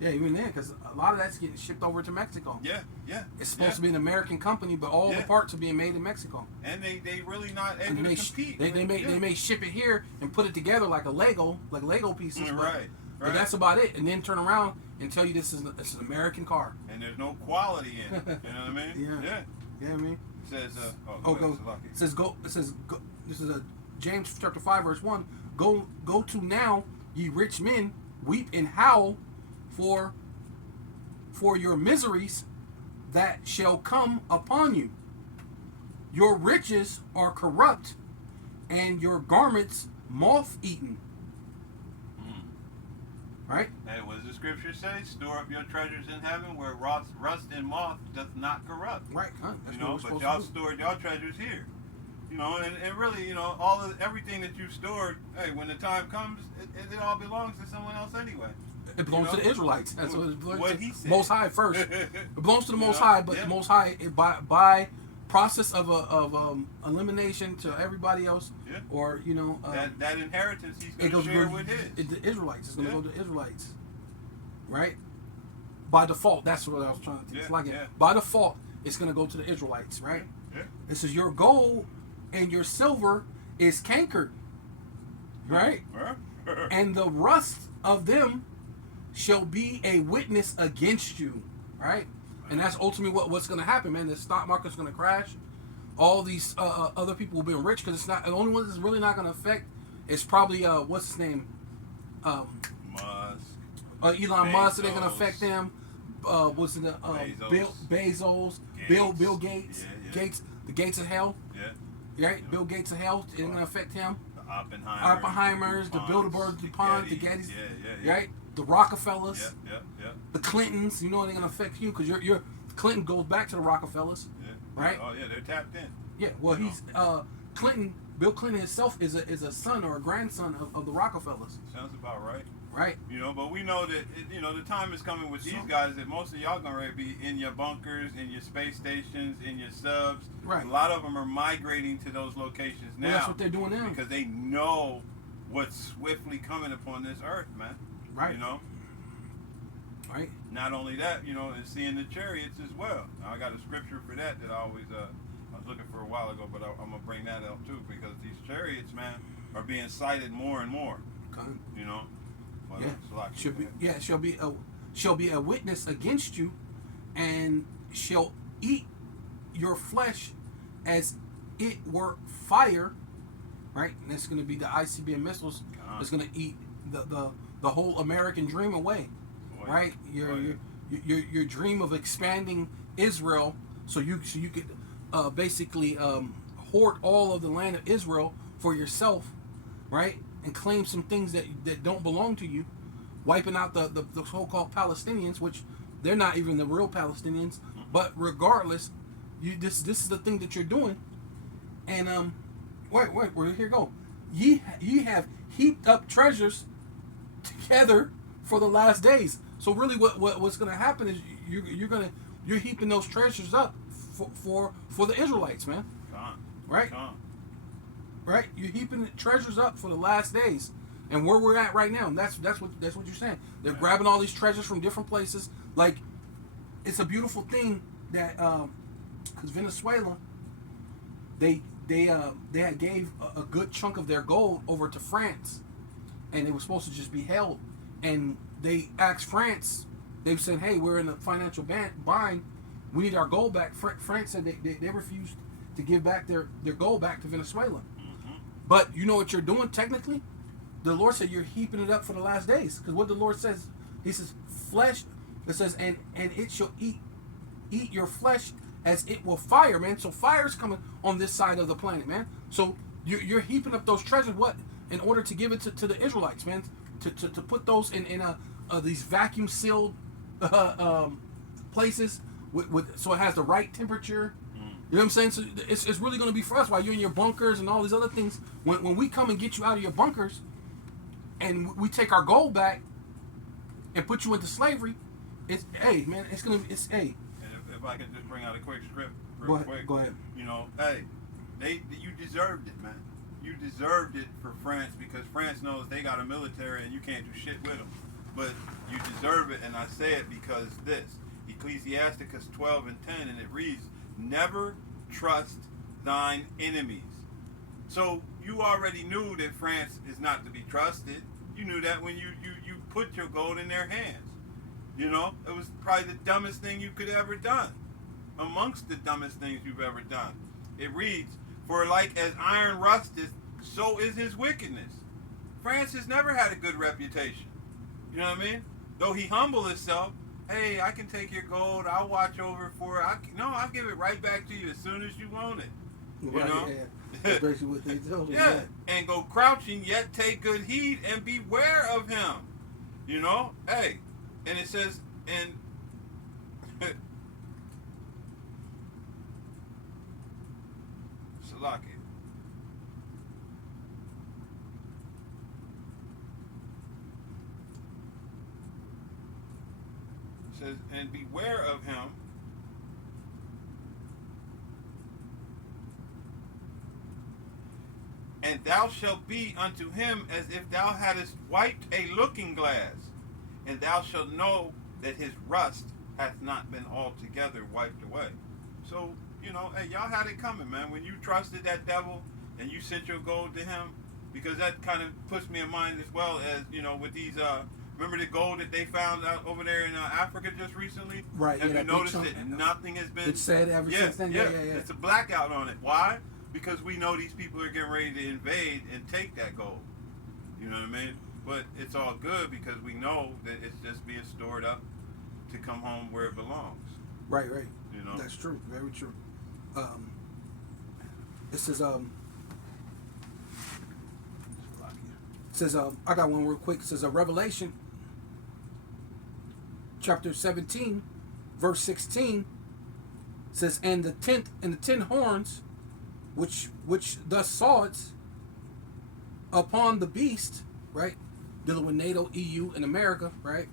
Yeah, even then, because a lot of that's getting shipped over to Mexico. yeah. It's supposed yeah. to be an American company, but all the Yeah. parts are being made in Mexico. And they really not And able they to compete. they may Yeah. they may ship it here and put it together like Lego pieces. but Right. But that's about it. And then turn around and tell you this is an American car. And there's no quality in it. You know what I mean? Yeah. Yeah, I mean. It says, It says go. It says go, this is a James chapter 5 verse 1. Go to now, ye rich men, weep and howl for your miseries that shall come upon you. Your riches are corrupt, and your garments moth-eaten. Right? And what does the scripture say? Store up your treasures in heaven, where rust and moth doth not corrupt. Right, huh? That's You know, but y'all stored y'all treasures here. You know, and really, you know, everything that you stored, hey, when the time comes, it all belongs to someone else anyway. It belongs to the Israelites. That's what it belongs what to. He said. Most High first. It belongs to the Most High, but the Most High by process of elimination to everybody else, or you know, that inheritance He's going to share with the Israelites. It's going to go to the Israelites, right? By default, that's what I was trying to teach. By default, it's going to go to the Israelites, right? Yeah. This is your gold and your silver is cankered, right? And the rust of them shall be a witness against you, right? And that's ultimately what's going to happen, man. The stock market's going to crash. All these other people will be rich because it's not the only one that's really not going to affect is probably what's his name, Musk, Elon Musk. They're going to affect them. What's the Bezos, Bill Gates, Gates, the Gates of Hell. Yeah. Right, Bill Gates of Hell. They're going to affect him. The Oppenheimers, the Bilderberg, DuPont, the Gettys. Yeah. Right, the Rockefellers. Yeah. The Clintons. You know they're going to affect you because your Clinton goes back to the Rockefellers. Right? Oh yeah, they're tapped in. Yeah, well he's Clinton. Bill Clinton himself is a son or a grandson of the Rockefellers. Sounds about right. Right. You know, but we know that the time is coming with these guys that most of y'all gonna be in your bunkers, in your space stations, in your subs. Right. A lot of them are migrating to those locations now. Well, that's what they're doing now because they know what's swiftly coming upon this earth, man. Right. You know. Right. Not only that, and seeing the chariots as well. Now, I got a scripture for that I always I was looking for a while ago, but I'm gonna bring that up too because these chariots, man, are being sighted more and more. Okay. You know. But shall be a witness against you, and shall eat your flesh as it were fire. Right. And that's going to be the ICBM missiles. It's going to eat the whole American dream away. Right, your dream of expanding Israel, so you could basically hoard all of the land of Israel for yourself, right, and claim some things that don't belong to you, wiping out the so-called Palestinians, which they're not even the real Palestinians. But regardless, this is the thing that you're doing, and wait, here you go. Ye have heaped up treasures together for the last days. So really, what's going to happen is you're heaping those treasures up for the Israelites, man. Right? Right? You're heaping treasures up for the last days, and where we're at right now. And that's what you're saying. They're grabbing all these treasures from different places. Like, it's a beautiful thing that because Venezuela, they had gave a good chunk of their gold over to France, and it was supposed to just be held. And they asked France, they said, hey, we're in a financial bind. We need our gold back. France said they refused to give back their gold back to Venezuela. But you know what you're doing technically? The Lord said you're heaping it up for the last days. Because what the Lord says, He says, flesh, it says, and it shall eat your flesh as it will fire, man. So fire's coming on this side of the planet, man. So you're heaping up those treasures, what? In order to give it to the Israelites, man. To put those in these vacuum sealed places with so it has the right temperature. You know what I'm saying? So it's really going to be for us while you're in your bunkers and all these other things. When we come and get you out of your bunkers and we take our gold back and put you into slavery, it's hey. And if I could just bring out a quick script quick. Go ahead. You deserved it, man. You deserved it for France because France knows they got a military and you can't do shit with them. But you deserve it, and I say it because this. Ecclesiasticus 12:10, and it reads, never trust thine enemies. So you already knew that France is not to be trusted. You knew that when you put your gold in their hands. You know, it was probably the dumbest thing you could ever done. Amongst the dumbest things you've ever done. It reads, "For like as iron rusteth, so is his wickedness." France has never had a good reputation. You know what I mean? Though he humbled himself, hey, I can take your gold, I'll watch over for it. I'll give it right back to you as soon as you want it. You know? Yeah. That's basically what they told him. Yeah, and go crouching, yet take good heed and beware of him. You know? Hey, and it says, and Salaki. Says, and beware of him. And thou shalt be unto him as if thou hadst wiped a looking glass, and thou shalt know that his rust hath not been altogether wiped away. So, you know, hey, y'all had it coming, man. When you trusted that devil and you sent your gold to him, because that kind of puts me in mind as well as, you know, with these, remember the gold that they found out over there in Africa just recently? Right. Have you noticed that nothing has been... It's said ever since then? Yeah. It's a blackout on it. Why? Because we know these people are getting ready to invade and take that gold. You know what I mean? But it's all good because we know that it's just being stored up to come home where it belongs. Right. You know? That's true. Very true. This is says I got one real quick. It says Revelation chapter 17 verse 16 says, and the ten horns which thus saw it upon the beast, right, dealing with NATO, EU, and America, right,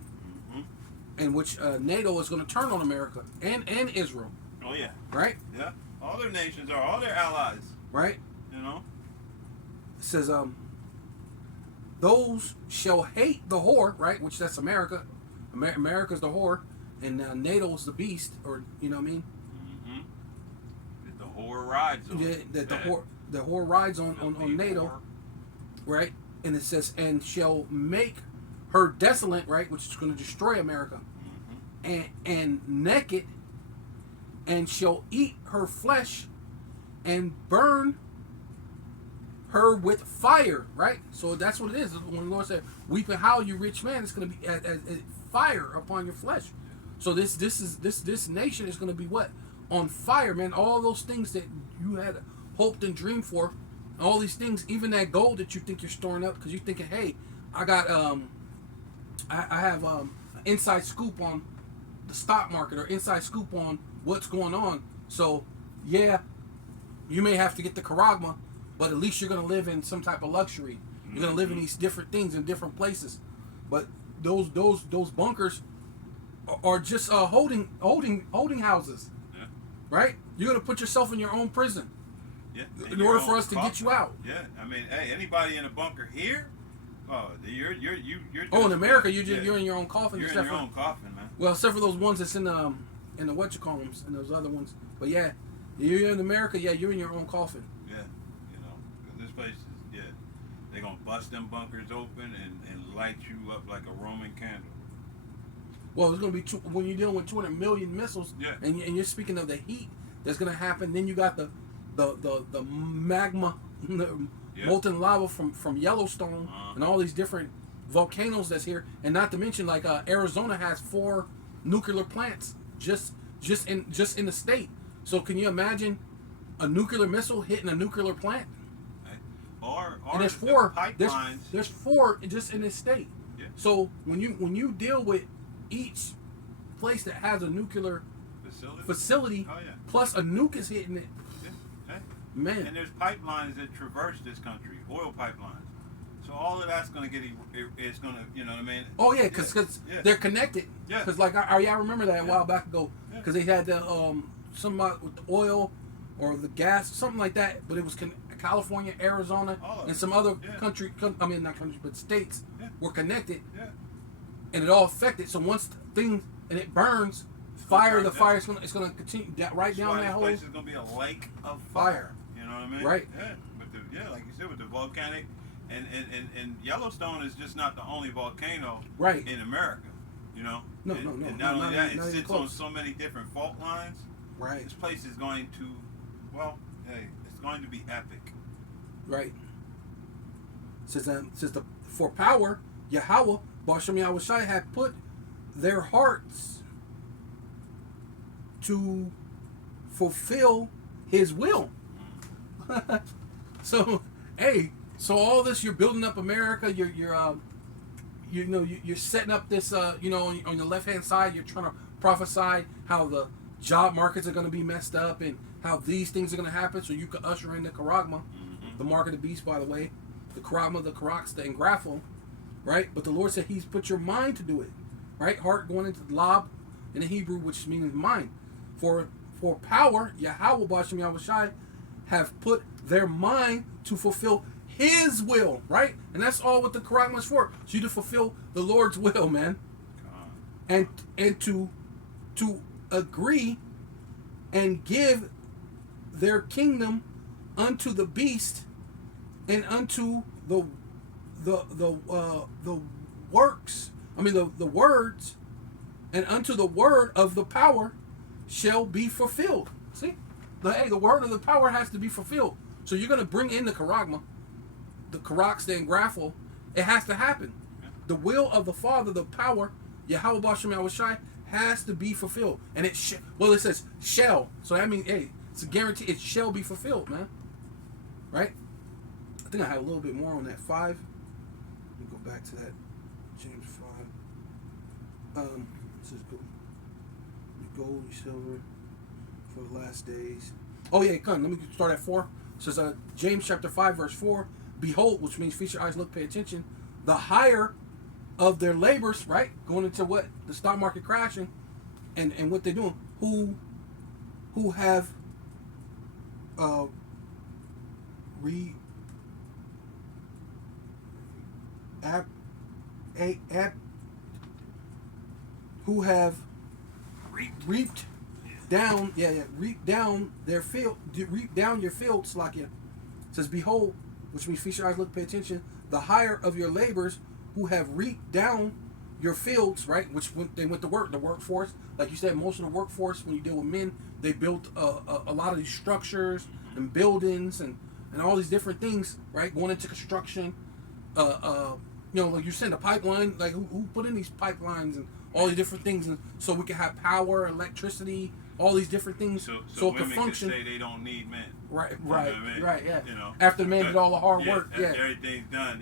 and which NATO is going to turn on America and Israel. Oh yeah. Right. Yeah. All their nations are all their allies. Right. You know. It says those shall hate the whore, right, which that's America. America's the whore, and NATO's the beast, or you know what I mean. The whore rides on. Yeah, the whore rides on NATO, whore. Right? And it says, and shall make her desolate, right, which is going to destroy America, and naked, and shall eat her flesh, and burn her with fire, right? So that's what it is. When the Lord said, "Weep and howl, you rich man," it's going to be a fire upon your flesh. So this nation is going to be what? On fire, man. All those things that you had hoped and dreamed for, all these things, even that gold that you think you're storing up because you're thinking, hey, I got I have an inside scoop on the stock market or inside scoop on what's going on. So yeah, you may have to get the charagma, but at least you're going to live in some type of luxury. You're going to live in these different things in different places. But those bunkers are just holding houses. Right? You're going to put yourself in your own prison. Yeah. In order for us to get you out. Yeah. I mean, hey, anybody in a bunker here, you're in America, you're in your own coffin. You're in your own coffin, man. Well, except for those ones that's in the whatchamacallums and those other ones. But yeah, you're in America. Yeah, you're in your own coffin. Yeah. You know, 'cause this place is they're gonna bust them bunkers open and light you up like a Roman candle. Well, it's going to be when you're dealing with 200 million missiles, and you're speaking of the heat that's going to happen. Then you got the magma, molten lava from Yellowstone, and all these different volcanoes that's here, and not to mention like Arizona has 4 nuclear plants just in the state. So can you imagine a nuclear missile hitting a nuclear plant? Or and there's 4 pipelines. There's 4 just in this state. Yeah. So when you deal with each place that has a nuclear facility plus a nuke is hitting it. Yeah. Hey. Man. And there's pipelines that traverse this country, oil pipelines. So all of that's going to get, it's going to, you know what I mean? Oh yeah, because they're connected. Yeah. Because like I remember that a while back ago, because they had the somebody with the oil or the gas, something like that, but it was California, Arizona, and some other country. I mean not countries, but states were connected. Yeah. And it all affected. So once things and it burns, the fire is it's gonna continue right down that hole. This place is gonna be a lake of fire. You know what I mean? Right. Yeah. Like you said, with the volcanic And Yellowstone is just not the only volcano Right. in America. You know. No, and, no, no. And not only that, not it even sits on close. so many different fault lines. Right. This place is going to, well, hey, it's going to be epic. Right. Says the for power, Yahweh, Bashem Yahushai had put their hearts to fulfill His will. So, hey, so all this you're building up America. You're setting up this. On your left hand side, you're trying to prophesy how the job markets are going to be messed up and how these things are going to happen, so you can usher in the Karagma, the mark of the beast, by the way, the Karagma, the Karaksta, and Graphel, right? But the Lord said He's put your mind to do it, right? Heart going into Lab in the Hebrew, which means mind. For power, Yahweh Bashem Yahushai have put their mind to fulfill His will, right? And that's all what the Karagma is for. So you to fulfill the Lord's will, man, and to agree and give their kingdom unto the beast and unto the works. I mean the words, and unto the word of the power shall be fulfilled. See, the word of the power has to be fulfilled. So you're going to bring in the Karagma, the Karaksta and Graphel. It has to happen. The will of the Father, the power, Yahweh Bashem Yahushai, has to be fulfilled. And it says shall. So that means, hey, it's a guarantee. It shall be fulfilled, man. Right? I think I have a little bit more on that 5. Let me go back to that. James 5. This is gold and silver for the last days. Oh yeah, come. Let me start at 4. It says James chapter 5 verse 4. Behold, which means feast your eyes, look, pay attention. The higher of their labors, right? Going into what? The stock market crashing, and what they're doing. Who have who have reaped down, reap down their field, reap down your fields, like it says, behold, which means feast your eyes, look, pay attention. The hire of your labors, who have reaped down your fields, right? Which they went to work, the workforce, like you said, most of the workforce, when you deal with men, they built a lot of these structures and buildings and all these different things, right? Going into construction, like you said, the pipeline, like who put in these pipelines and all these different things, and so we can have power, electricity, all these different things, so it can function. Can say they don't need men. Right, you know what I mean? Right, yeah. After the man did all the hard work, everything's done,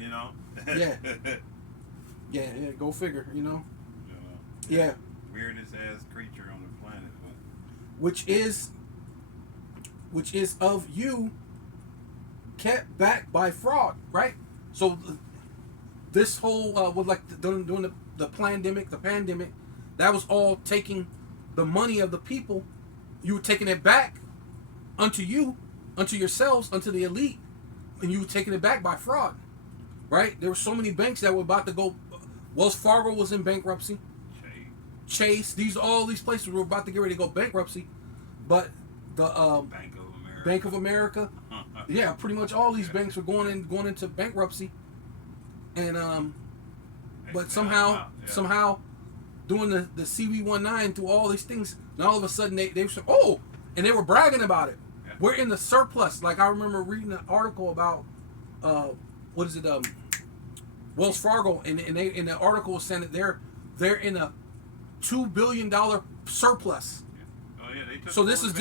yeah, go figure, Yeah. Weirdest ass creature on the planet. Which is of you kept back by fraud, right? So this whole during the pandemic, that was all taking the money of the people. You were taking it back unto you, unto yourselves, unto the elite, and you were taking it back by fraud, right? There were so many banks that were about to go. Wells Fargo was in bankruptcy. Chase, all these places were about to get ready to go bankruptcy, but the Bank of America, yeah, pretty much all these banks were going into bankruptcy, and but somehow doing the CB19 through all these things, and all of a sudden they said, oh, and they were bragging about it. Yeah. We're in the surplus. Like I remember reading an article about Wells Fargo, and they in the article was saying that they're in a $2 billion surplus. Yeah. Oh yeah, they took. So this is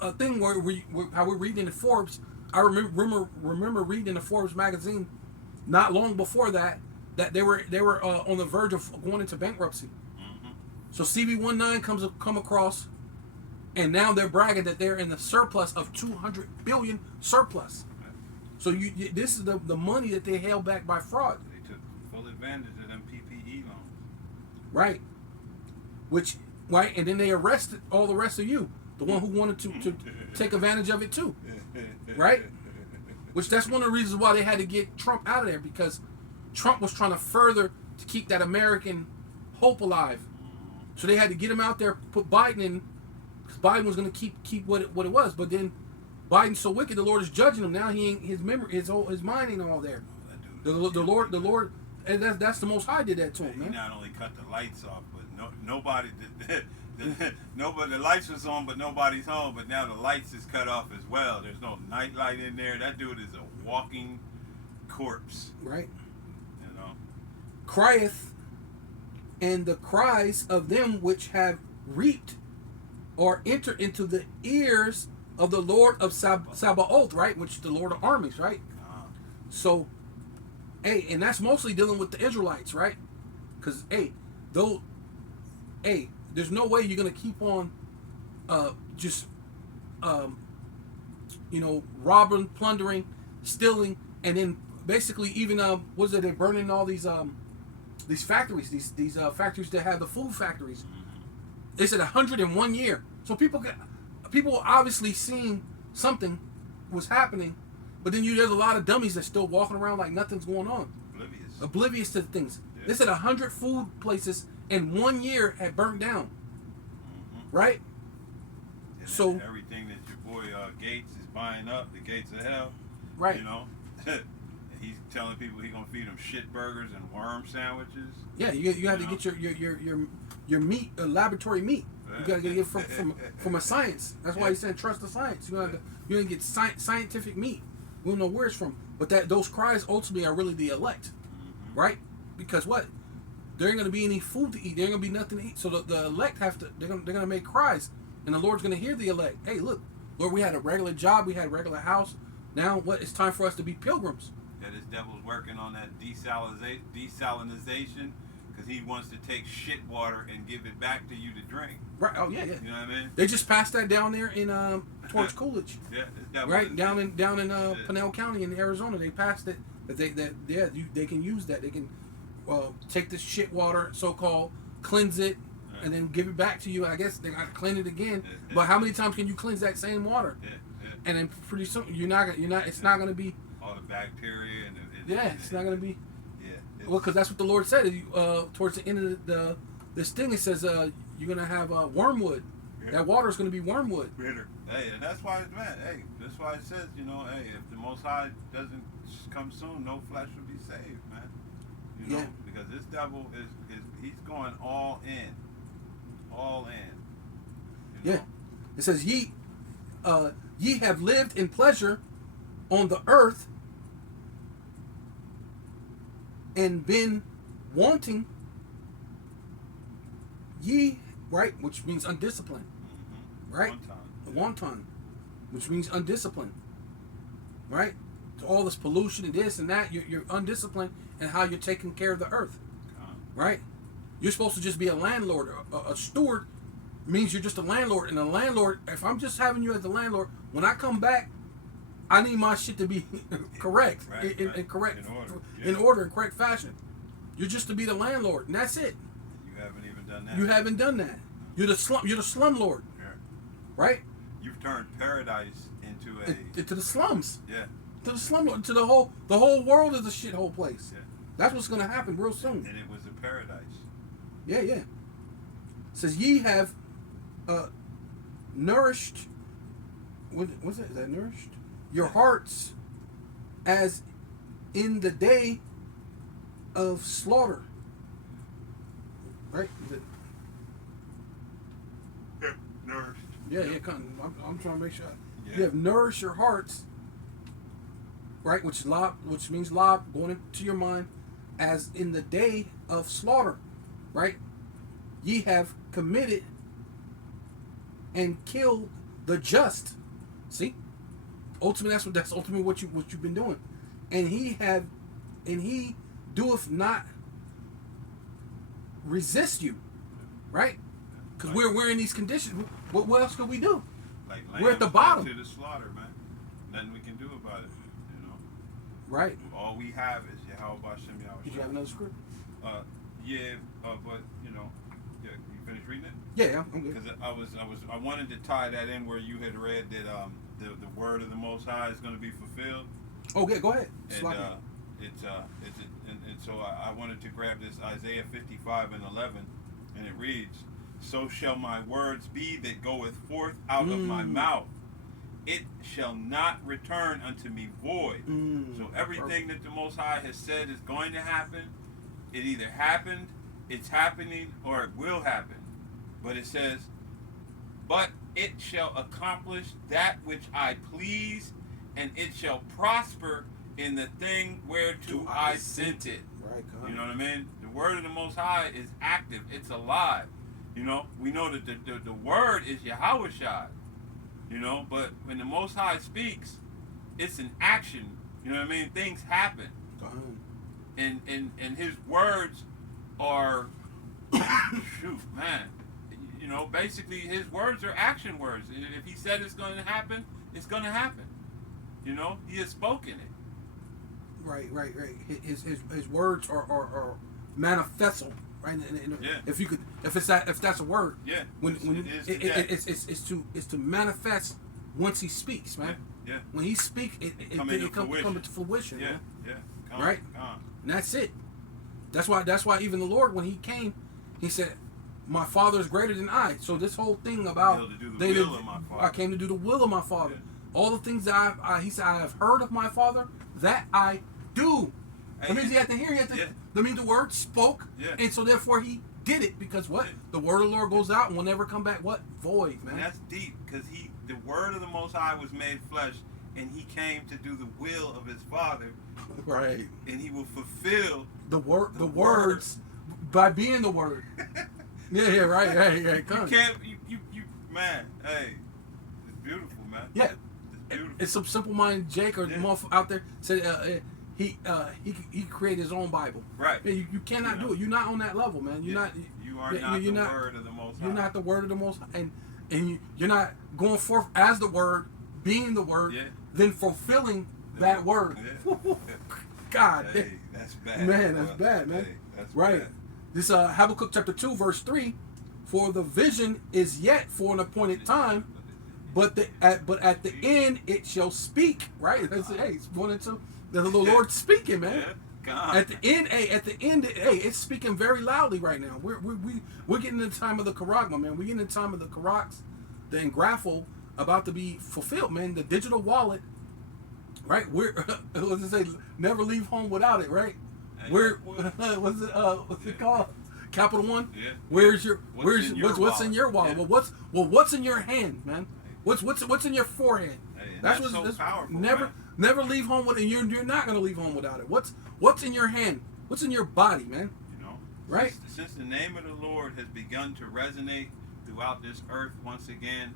a thing where how we're reading in the Forbes. I remember reading in the Forbes magazine not long before that they were on the verge of going into bankruptcy. Mm-hmm. So CB19 come across, and now they're bragging that they're in the surplus of 200 billion surplus. So this is the money that they held back by fraud. They took full advantage of them PPE loans. Right. And then they arrested all the rest of you, the one who wanted to take advantage of it too. Right? Which that's one of the reasons why they had to get Trump out of there, because Trump was trying to keep that American hope alive. So they had to get him out there, put Biden in, because Biden was going to keep what it was. But then Biden's so wicked, the Lord is judging him. Now he ain't his memory, his mind ain't all there. The Lord, and that's the Most High did that to him, man. He not only cut the lights off, but nobody did. Nobody, the lights was on, but nobody's home. But now the lights is cut off as well. There's no night light in there. That dude is a walking corpse. Right. You know. Crieth, and the cries of them which have reaped or entered into the ears of the Lord of Sabaoth, right? Which is the Lord of armies, right? So, hey, and that's mostly dealing with the Israelites, right? Because, hey, there's no way you're going to keep on robbing, plundering, stealing, and then basically even, they're burning all these factories, these factories that have the food factories. They said 101 year. So people obviously seen something was happening, but then there's a lot of dummies that's still walking around like nothing's going on. Oblivious to the things. Yeah. They said 100 food places in 1 year had burnt down. Right? And so everything that your boy Gates is buying up, the gates of hell. Right. You know, he's telling people he's gonna feed them shit burgers and worm sandwiches. Yeah, you have to get your meat, laboratory meat. You gotta get it from a science. That's why he's saying trust the science. You're gonna get scientific meat. We don't know where it's from, but those cries ultimately are really the elect, right? Because what? There ain't gonna be any food to eat. There ain't gonna be nothing to eat. So the elect they're gonna make cries, and the Lord's gonna hear the elect. Hey, look, Lord, we had a regular job, we had a regular house. Now what? It's time for us to be pilgrims. Yeah, this devil's working on that desalinization because he wants to take shit water and give it back to you to drink. Right. Oh yeah. You know what I mean? They just passed that down there in towards Coolidge. Yeah. Right down in Pinell County in Arizona. They passed it they can use that. They can take this shit water, so-called, cleanse it, and then give it back to you. I guess they got to clean it again. But how many times can you cleanse that same water? And then pretty soon it's not gonna be all the bacteria and it's not gonna be. Yeah. Well, because that's what the Lord said. Towards the end of this thing, it says you're gonna have wormwood. Yeah. That water is gonna be wormwood. Bitter. Hey, and that's why, man. Hey, that's why it says, hey, if the Most High doesn't come soon, no flesh will be saved, man. You know, because this devil he's going all in. You know? Yeah. It says ye have lived in pleasure on the earth and been wanting right, which means undisciplined. Right? Wanton, which means undisciplined. Right? So all this pollution and this and that, you're undisciplined in how you're taking care of the earth. Right? You're supposed to just be a landlord. A steward means you're just a landlord. And a landlord, if I'm just having you as a landlord, when I come back, I need my shit to be correct, in order, in correct fashion. You're just to be the landlord, and that's it. You haven't even done that. You haven't done that. You're the slumlord. Yeah. Right? You've turned paradise into the slums. Yeah. To the slumlord. To the whole world is a shithole place. Yeah. That's what's gonna happen real soon. And it was a paradise. Yeah. It says ye have nourished. What's it? Is that nourished? Your hearts as in the day of slaughter. Right? Yeah, nourished. Yeah. I'm trying to make sure. Yeah. You have nourished your hearts, right? Which means lob, going into your mind, as in the day of slaughter, right? Ye have committed and killed the just. See? Ultimately, that's ultimately what you've been doing. And he doeth not resist you. Right? Because we're in these conditions. What else could we do? Like we're at the bottom. To the slaughter, man. Nothing we can do about it. You know? Right. All we have is Yahweh Shem Yahweh. Did you have another script? But you finished reading it? Yeah, I'm good. Because I wanted to tie that in where you had read that the word of the Most High is going to be fulfilled. Okay, go ahead. And so I wanted to grab this Isaiah 55 and 11, and it reads, "So shall my words be that goeth forth out of my mouth. it shall not return unto me void. So everything that the Most High has said is going to happen, it either happened, it's happening, or it will happen. But it says, but it shall accomplish that which I please, and it shall prosper in the thing whereto I sent it. Right, you know what I mean? The word of the Most High is active. It's alive. You know, we know that the word is Yahushua. You know, but when the Most High speaks, it's an action. You know what I mean? Things happen. And his words are, shoot, man. You know, basically his words are action words. If he said it's going to happen, it's going to happen. You know, he has spoken it. Right. His words are manifesto, right? And yeah. If that's a word, yeah. It's to manifest once he speaks, man. Yeah. When he speaks, it comes into fruition. Yeah. Man. Yeah. Right. And that's it. That's why even the Lord, when he came, he said, "My Father is greater than I." So this whole thing about I came to do the will of my Father. Yeah. All the things that he said, I have heard of my Father, that I do. That means he had to hear. That means the word spoke, and so therefore he did it, because what? Yeah. The word of the Lord goes out and will never come back. What? Void, man. And that's deep, because the word of the Most High was made flesh, and he came to do the will of his Father. Right. And he will fulfill the words by being the word. yeah, right. Come. You can't, you, man. Hey, it's beautiful, man. Yeah. It's beautiful. It's some simple-minded Jake or out there said he created his own Bible. Right. You cannot do it. You're not on that level, man. You're not. You are not the word of the Most High. You're not the word of the Most High, and you're not going forth as the word, being the word, then fulfilling that word. Yeah. God, hey, that's bad. Man, that's bad, man. Hey, that's right. Bad. This Habakkuk chapter 2 verse 3, for the vision is yet for an appointed time, but at the end it shall speak. Right. That's hey, it's going into the Lord speaking, man. God. At the end, it's speaking very loudly right now. We're getting in the time of the Karagma, man. We're getting in the time of the Karaks, the Engraphel about to be fulfilled, man. The digital wallet, right? We're what's it say? Never leave home without it, right? What's it called? Capital One. Yeah. What's in your wallet? Yeah. Well, what's in your hand, man? What's in your forehead? Hey, that's so powerful. Never leave home with it. You're not gonna leave home without it. What's in your hand? What's in your body, man? You know, right? Since the name of the Lord has begun to resonate throughout this earth once again,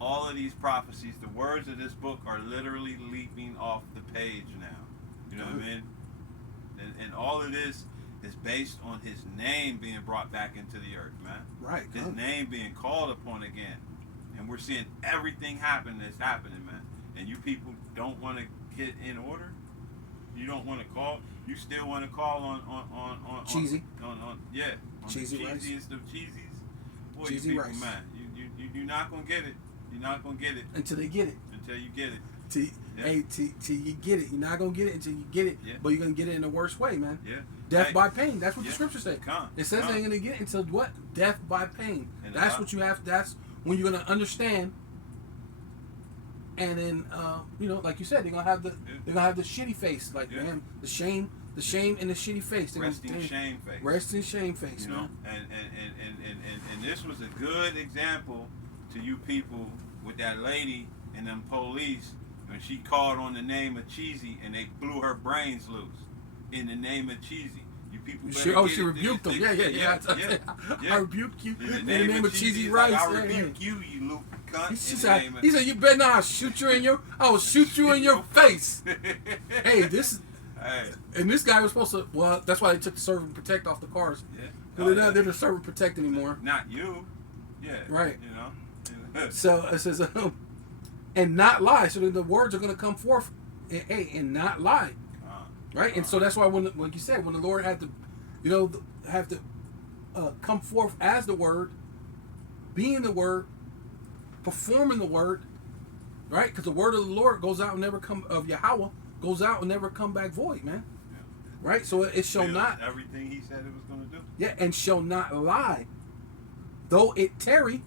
all of these prophecies, the words of this book are literally leaping off the page now. You know what I mean? And all of this is based on his name being brought back into the earth, man. Right. His name being called upon again. And we're seeing everything happen that's happening, man. And you people don't want to get in order. You don't want to call. You still want to call on cheesy. On cheesy the rice. cheesiest of cheesies. Boy, cheesy you people, rice. man. You're not gonna get it. You're not gonna get it until they get it. Until you get it. Till you get it. You're not gonna get it until you get it. Yeah. But you're gonna get it in the worst way, man. Yeah. Death by pain. That's what the scriptures say. It says they ain't gonna get it until what? Death by pain. And that's what you have. That's when you're gonna understand. And then, like you said, they're gonna have the shitty face, like man, the shame and the shitty face. Resting shame face. Resting shame face, man. And this was a good example to you people with that lady and them police when she called on the name of Cheesy and they blew her brains loose in the name of Cheesy. You people better she rebuked them. Yeah. I rebuked you in the name of Cheesy Rice. I rebuke you, you little cunt. He said, you better not shoot you in your. I will shoot you in your face. Hey, this. Hey. And this guy was supposed to. Well, that's why they took the serve and protect off the cars. Yeah. Because they're not serve and protect anymore. Not you. Yeah. Right. You know. So it says, and not lie. So then the words are going to come forth, and not lie. Right, and so that's why like you said, when the Lord had to, have to come forth as the Word, being the Word, performing the Word, right? Because the Word of the Lord goes out and never come of Yahweh goes out and never come back void, man. Yeah. Right, so it shall not everything He said it was going to do. Yeah, and shall not lie, though it tarry.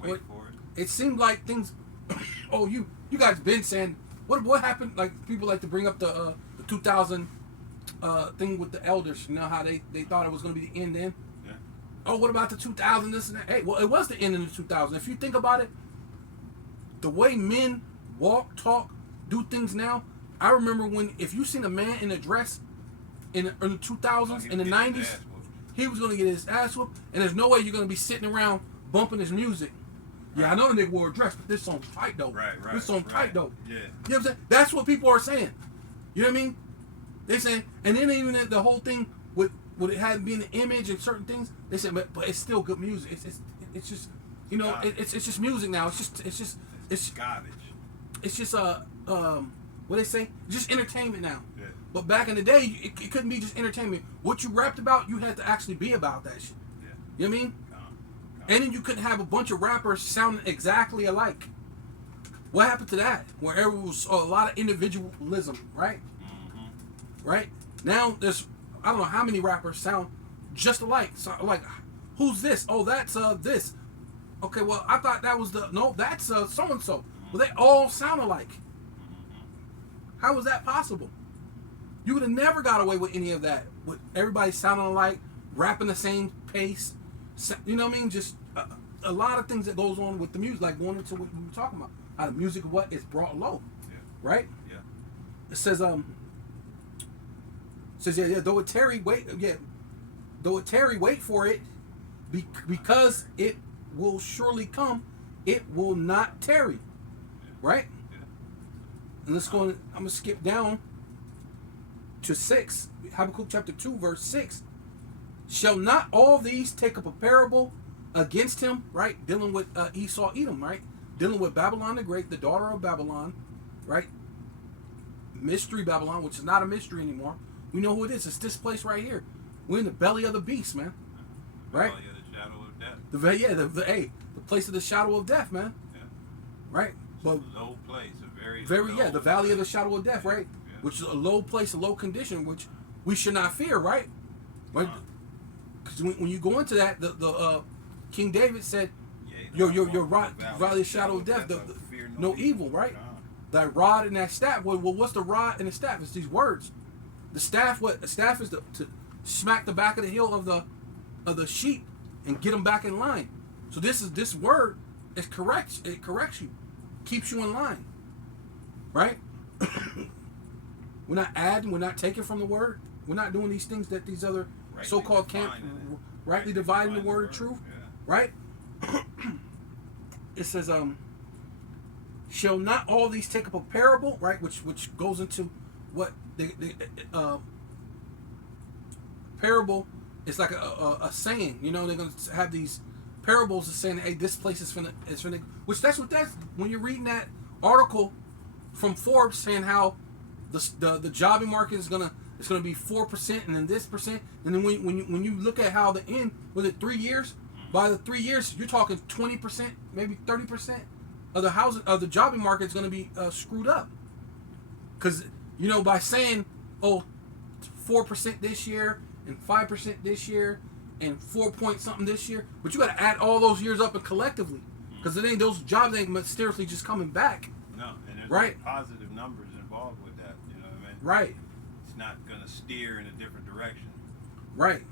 Wait for it. It seemed like things oh, you guys been saying what happened? Like people like to bring up the 2000 thing with the elders. You know how they thought it was going to be the end then. Yeah. Oh, what about the 2000 this and that? Hey, well, it was the end in the 2000. If you think about it, the way men walk, talk, do things now. I remember when if you seen a man in a dress in the 2000s, in the 90s, he was going to get his ass whooped, and there's no way you're going to be sitting around bumping his music. Yeah, I know the nigga wore a dress, but this song's tight though. Right. This song's tight though. Yeah. You know what I'm saying? That's what people are saying. You know what I mean? They saying, and then even the whole thing with it had being the image and certain things, they said, but it's still good music. It's just, you know, it's just music now. It's garbage. It's just what they say, just entertainment now. Yeah. But back in the day, it couldn't be just entertainment. What you rapped about, you had to actually be about that shit. Yeah. You know what I mean? And then you couldn't have a bunch of rappers sounding exactly alike. What happened to that? Where there was a lot of individualism, right? Mm-hmm. Right? Now there's, I don't know how many rappers sound just alike. So, like, who's this? Oh, that's this. Okay, well, I thought that was that's so-and-so. Well, they all sound alike. How was that possible? You would have never got away with any of that. With everybody sounding alike, rapping the same pace. You know what I mean? Just a lot of things that goes on with the music, like going into what we were talking about. How the music is brought low. Yeah. Right? Yeah. It says though it tarry, wait for it, because it will surely come, it will not tarry. Right? Yeah. And let's go. I'm gonna skip down to 6. Habakkuk chapter 2, verse 6. Shall not all these take up a parable against him? Right? Dealing with Esau, Edom, right? Dealing with Babylon the Great, the daughter of Babylon, right? Mystery Babylon, which is not a mystery anymore. We know who it is. It's this place right here. We're in the belly of the beast, man. Right? Belly of the shadow of death. The place of the shadow of death, man. Yeah. Right? But low place, a very the valley of the shadow of death, right? Yeah. Which is a low place, a low condition, which we should not fear, right? Right? Because when you go into that, the King David said, your valley of shadow of death, no evil, right? That rod and that staff. Well, what's the rod and the staff? It's these words. The staff, the staff is to smack the back of the heel of the sheep and get them back in line. So this word is correct. It corrects you, keeps you in line, right? We're not adding. We're not taking from the word. We're not doing these things that these other so-called rightly dividing the word of truth, right? It says, shall not all these take up a parable, right? Which goes into what the parable is like a saying. You know, they're going to have these parables of saying, hey, this place is finna, which that's when you're reading that article from Forbes saying how the jobbing market is gonna be 4% and then this percent, and then when you look at how the end was it 3 years, by the 3 years you're talking 20%, maybe 30% of the housing of the jobbing market is going to be screwed up, because you know, by saying 4% this year and 5% this year and 4 point something this year, but you got to add all those years up and collectively, because it ain't, those jobs ain't mysteriously just coming back. No, and there's right. positive numbers involved with that. You know what I mean? Right. It's not going to steer in a different direction. Right.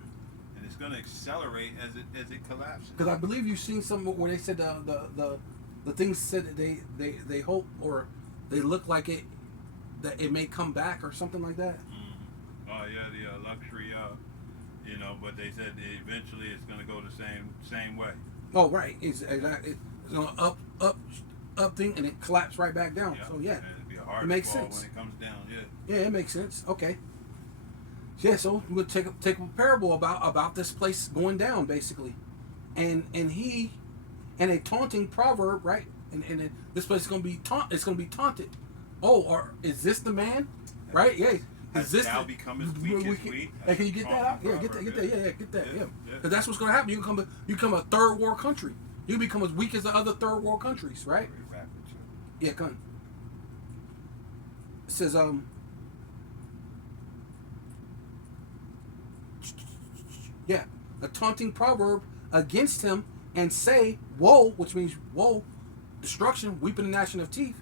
And it's going to accelerate as it collapses. Because I believe you've seen some where they said the things said that they hope, or they look like that it may come back or something like that. Mm-hmm. Oh yeah, the luxury, you know, but they said that eventually it's going to go the same way. Oh right, it's going to up thing and it collapse right back down. Yeah. So yeah, and it'll be a hard it makes fall sense when it comes down. Yeah, it makes sense. Okay. Yeah, so we're gonna take a parable about this place going down, basically, and a taunting proverb, right? And this place is gonna be taunted. Oh, or is this the man? Right? Yeah. Is this now become as weak as we? Hey, can you get that out? Yeah, get that. Yeah, get that. Yeah. Because that's what's gonna happen. You become a third world country. You become as weak as the other third world countries, right? Yeah, come. It says yeah, a taunting proverb against him, and say, woe, which means woe, destruction, weeping and gnashing of teeth,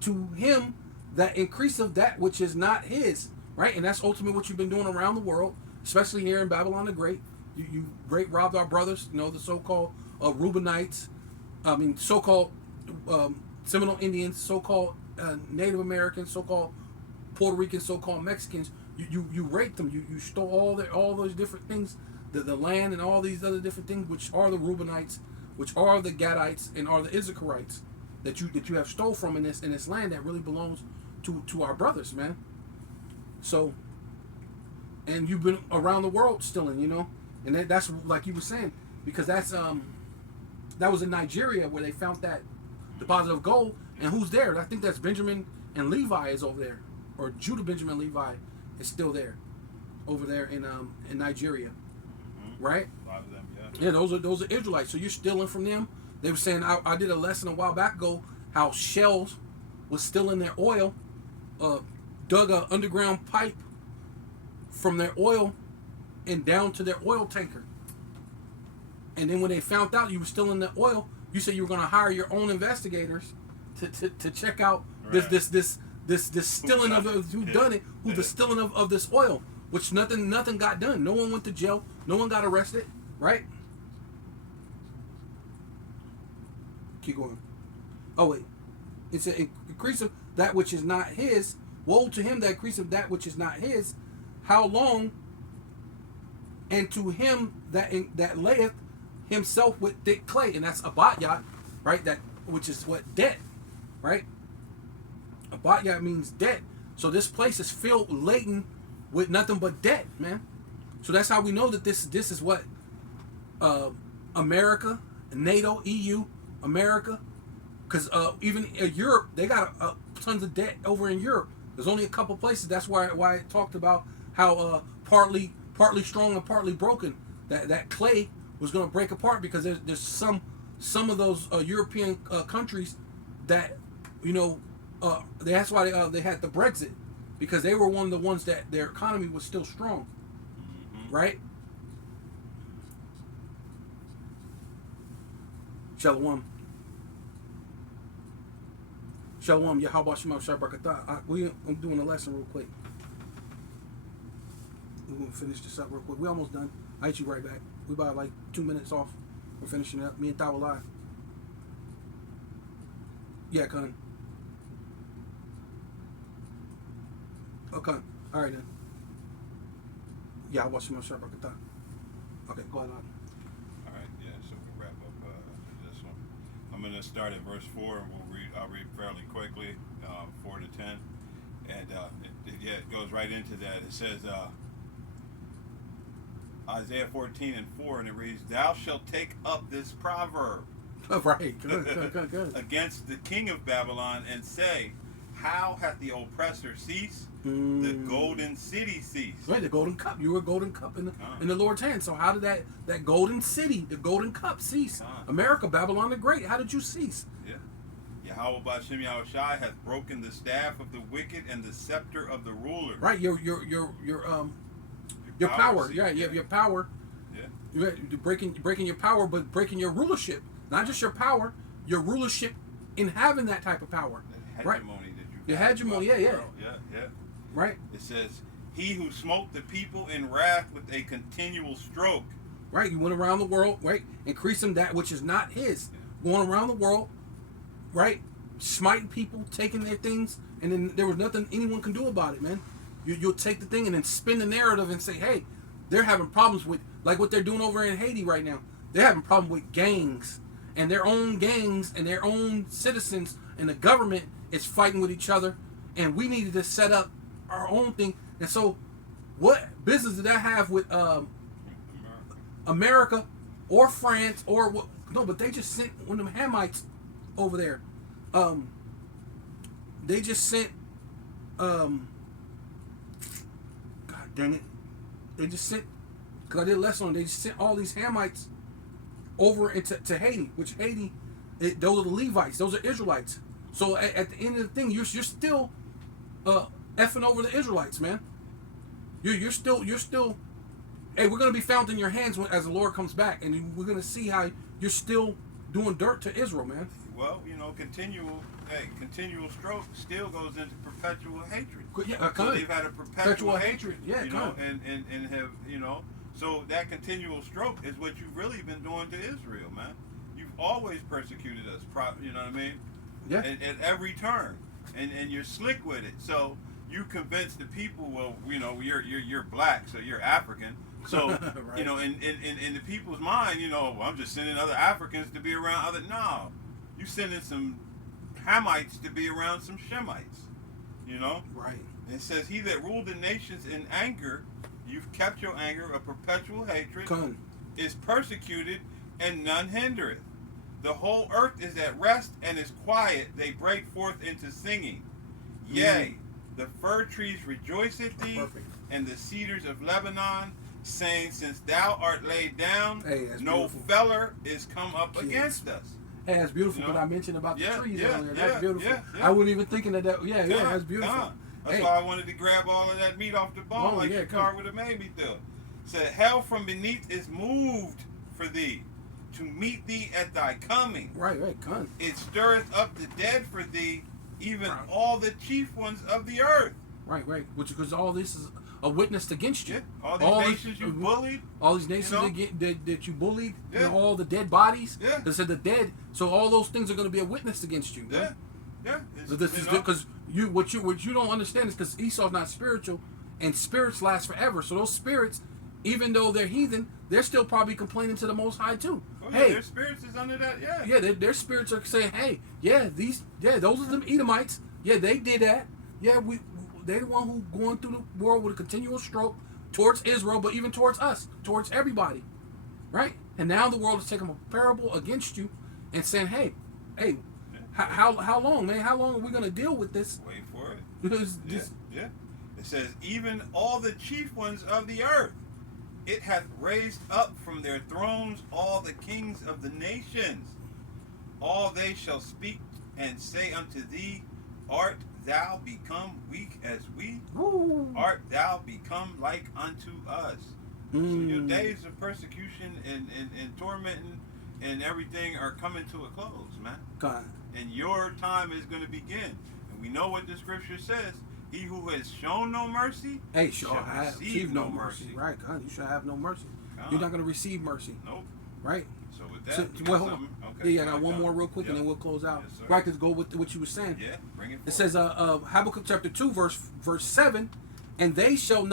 to him that increaseth that which is not his, right? And that's ultimately what you've been doing around the world, especially here in Babylon the Great. You great robbed our brothers, the so-called Reubenites, so-called Seminole Indians, so-called Native Americans, so-called Puerto Ricans, so-called Mexicans. You raped them. You stole all those different things, the land and all these other different things, which are the Reubenites, which are the Gadites, and are the Issacharites that you have stole from in this land that really belongs to our brothers, man. So, and you've been around the world stealing, and that's like you were saying, because that was in Nigeria where they found that deposit of gold, and who's there? I think that's Benjamin and Levi is over there, or Judah, Benjamin, Levi is still there, over there in Nigeria, right? A lot of them, yeah. Yeah, those are Israelites. So you're stealing from them. They were saying I did a lesson a while back ago how Shells was stealing their oil, dug a underground pipe from their oil and down to their oil tanker. And then when they found out you were stealing the oil, you said you were going to hire your own investigators to check out this stealing of who done it, the stealing of this oil, which nothing got done. No one went to jail. No one got arrested, right? Keep going. Oh wait, it's an increase of that which is not his. Woe to him that increaseth that which is not his. How long? And to him that layeth himself with thick clay, and that's abatya, right? That which is what debt, right? Abatya means debt. So this place is filled laden with nothing but debt, man. So that's how we know that this is what America, NATO, EU, America, because even Europe, they got tons of debt over in Europe. There's only a couple places. That's why I talked about how partly strong and partly broken. That clay was going to break apart because there's some of those European countries that that's why they had the Brexit, because they were one of the ones that their economy was still strong, right? Shalom. Shalom, Yahweh Shema Shabrakatah. I'm doing a lesson real quick. We're going to finish this up real quick. We almost done. I'll hit you right back. We about like 2 minutes off. We're finishing up. Me and Tawa live. Yeah, Con. Okay. All right then. Yahweh Shema Shabrakatah. Okay, go ahead on. All right, yeah, so we'll wrap up this one. I'm going to start at verse 4, and I'll read fairly quickly, 4 to 10. And it goes right into that. It says, Isaiah 14:4, and it reads, "Thou shalt take up this proverb Right, good. against the king of Babylon, and say, How hath the oppressor ceased? The golden city ceased." Right, the golden cup. You were a golden cup in the Lord's hand. So how did that golden city, the golden cup, cease? America, Babylon the Great. How did you cease? Yeah. Yahweh B'Shem Yahushai hath broken the staff of the wicked and the scepter of the ruler. Right, your power. Yeah, your power. Yeah. You're breaking your power, but breaking your rulership. Not just your power, your rulership in having that type of power. The right. hegemony that you The hegemony, yeah. Yeah. Right. It says, "He who smote the people in wrath with a continual stroke." Right. You went around the world, right? Increasing that which is not his. Going around the world, right? Smiting people, taking their things, and then there was nothing anyone can do about it, man. You'll take the thing and then spin the narrative and say, hey, they're having problems with, like what they're doing over in Haiti right now. They're having problems with gangs and their own citizens, and the government is fighting with each other, and we needed to set up our own thing. And so what business did that have with America or France or what? No, but they just sent one of them Hamites over there. They just sent God dang it. They just sent, because I did a lesson on it, they just sent all these Hamites over into Haiti, which Haiti, those are the Levites, those are Israelites. So at the end of the thing, you're still effing over the Israelites, man. You're still, hey, we're going to be found in your hands as the Lord comes back, and we're going to see how you're still doing dirt to Israel, man. Well, continual stroke still goes into perpetual hatred. Yeah, So they've had a perpetual hatred. Yeah, and have, so that continual stroke is what you've really been doing to Israel, man. You've always persecuted us, you know what I mean? Yeah. At every turn, and you're slick with it. So you convince the people, well, you're black, so you're African. So right. In the people's mind, well, I'm just sending other Africans to be around other. No, you sending some Hamites to be around some Shemites. Right. It says, "He that ruled the nations in anger, you've kept your anger a perpetual hatred, is persecuted, and none hindereth. The whole earth is at rest and is quiet. They break forth into singing. Yea, the fir trees rejoice at thee, and the cedars of Lebanon, saying, since thou art laid down, no beautiful. Feller is come up against us." Hey, that's beautiful. But I mentioned about the trees earlier. That's beautiful. I wasn't even thinking of that. Yeah, that's beautiful. That's why I wanted to grab all of that meat off the bone, like your car would have made me do. Said, hell from beneath is moved for thee, to meet thee at thy coming. Right, It stirreth up the dead for thee, even all the chief ones of the earth. Right. Because all this is a witness against you. Yeah. All these nations you bullied. All these nations that you bullied. Yeah. All the dead bodies. Yeah. They said the dead. So all those things are going to be a witness against you. Yeah. Yeah. So this is because what you don't understand is because Esau's not spiritual, and spirits last forever. So those spirits, even though they're heathen, they're still probably complaining to the Most High too. Oh, yeah, their spirits is under that. Yeah. Yeah, their spirits are saying, hey, those are the Edomites. Yeah, they did that. Yeah, they're the one who going through the world with a continual stroke towards Israel, but even towards us, towards everybody, right? And now the world is taking a parable against you and saying, hey, how long, man? How long are we going to deal with this? Wait for it. Because yeah. It says, even all the chief ones of the earth, it hath raised up from their thrones all the kings of the nations. All they shall speak and say unto thee, art thou become weak as we? Ooh. Art thou become like unto us? So your days of persecution and tormenting and everything are coming to a close, man. God. And your time is going to begin. And we know what the scripture says. He who has shown no mercy shall receive no mercy. Right, God, you shall have no mercy. You're not going to receive mercy. Nope. Right? So with that, hold on. Okay, I got one more real quick and then we'll close out. Yes, right, let's go with what you were saying. Yeah, bring it forward. It says, Habakkuk chapter 2, verse 7, and they shall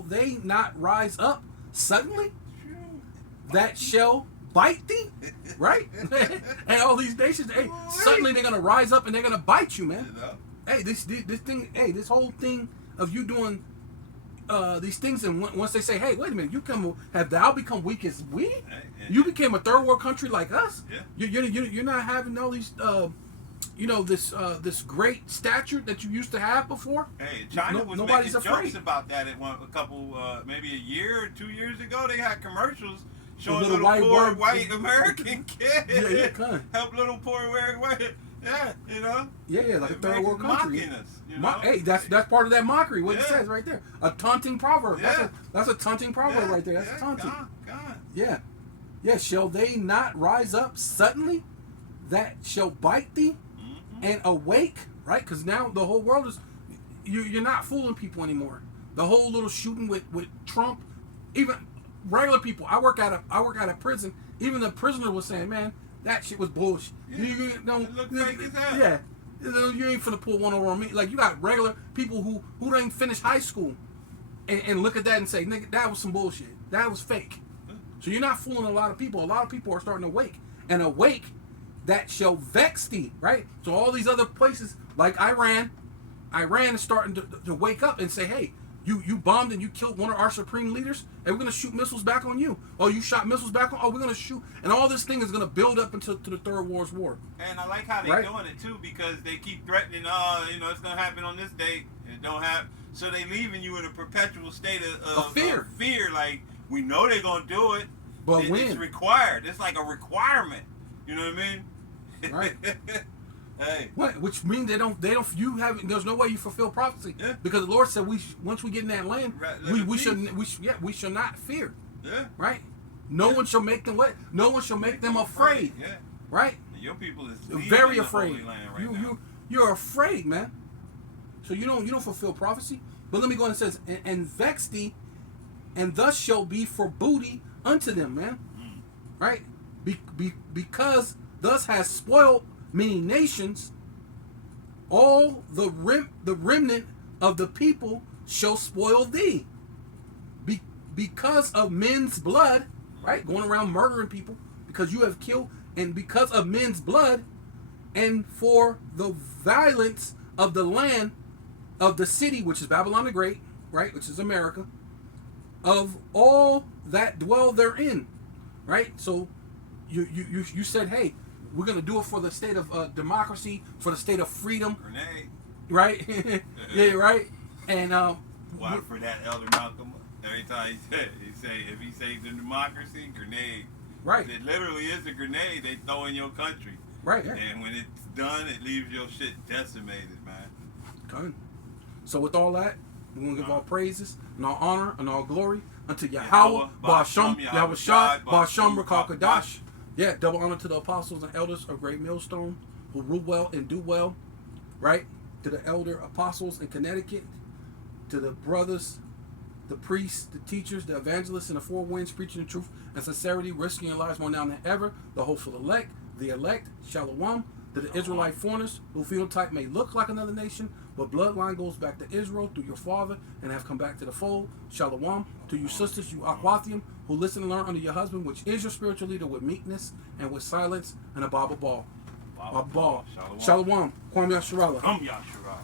they not rise up suddenly? That shall bite thee? Right? And all these nations, suddenly they're going to rise up and they're going to bite you, man. Hey, this thing, this whole thing of you doing these things, and once they say, hey, wait a minute, have thou become weak as we? You became a third world country like us? Yeah. You're not having all these, this great stature that you used to have before? Hey, China was making jokes about that at maybe a year or 2 years ago. They had commercials showing little poor white American kids. Help little poor white. Yeah, Yeah, like a third world country. Mocking us, hey, that's part of that mockery. What it says right there, a taunting proverb. Yeah. That's a taunting proverb right there. That's taunting. God. Yeah. Shall they not rise up suddenly, that shall bite thee, and awake? Right, because now the whole world is. You're not fooling people anymore. The whole little shooting with Trump, even regular people. I work at a prison. Even the prisoner was saying, man, that shit was bullshit. Yeah. You don't it looked fake as hell. Yeah. You ain't finna pull one over on me. Like, you got regular people who didn't finish high school and look at that and say, nigga, that was some bullshit. That was fake. So you're not fooling a lot of people. A lot of people are starting to wake. And awake that shall vex thee, right? So all these other places, like Iran is starting to wake up and say, hey, you bombed and you killed one of our supreme leaders, and we're going to shoot missiles back on you. Oh, you shot missiles back on? Oh, we're going to shoot. And all this thing is going to build up into the Third World War. And I like how they're doing it, too, because they keep threatening, it's going to happen on this date. It don't happen. So they leaving you in a perpetual state of fear. Fear, like, we know they're going to do it. But when? It's required. It's like a requirement. You know what I mean? Right. Hey. What? Which means there's no way you fulfill prophecy. Yeah. Because the Lord said once we get in that land, we shall not fear. Yeah. Right? No one shall make them what? No one shall make them afraid. Yeah. Right? Your people is leaving very the afraid. Holy Land right now. You're afraid, man. So you don't fulfill prophecy. But let me go on. It says, and vex thee, and thus shall be for booty unto them, man. Right? Because thus has spoiled many nations, all the remnant of the people shall spoil thee. Because of men's blood, right? Going around murdering people because you have killed, and because of men's blood, and for the violence of the land of the city, which is Babylon the Great, right? Which is America, of all that dwell therein, right? So you said, hey, we're gonna do it for the state of democracy, for the state of freedom, Grenade. right? Yeah, right. And Why for that Elder Malcolm? Every time he say if he says the democracy, grenade. right, It literally is a grenade they throw in your country. right, yeah. And when it's done, it leaves your shit decimated, man. Done. So with all that, we're gonna give all praises and all honor and all glory unto Yahweh, Ba'Shem, Yahweh Shai, Ba'Shem, Rakakadash. Yeah, double honor to the apostles and elders of Great Millstone who rule well and do well, right? To the elder apostles in Connecticut, to the brothers, the priests, the teachers, the evangelists in the four winds preaching the truth and sincerity, risking your lives more now than ever, the hopeful elect, Shalom, to the Israelite foreigners who phenotype may look like another nation, but bloodline goes back to Israel through your father and have come back to the fold. Shalom. To you sisters, you Aquathium, who listen and learn under your husband, which is your spiritual leader, with meekness and with silence and a Bible ball. Baba Ball. Shalom. Shalom. Kwame Yasharallah. Yasharallah.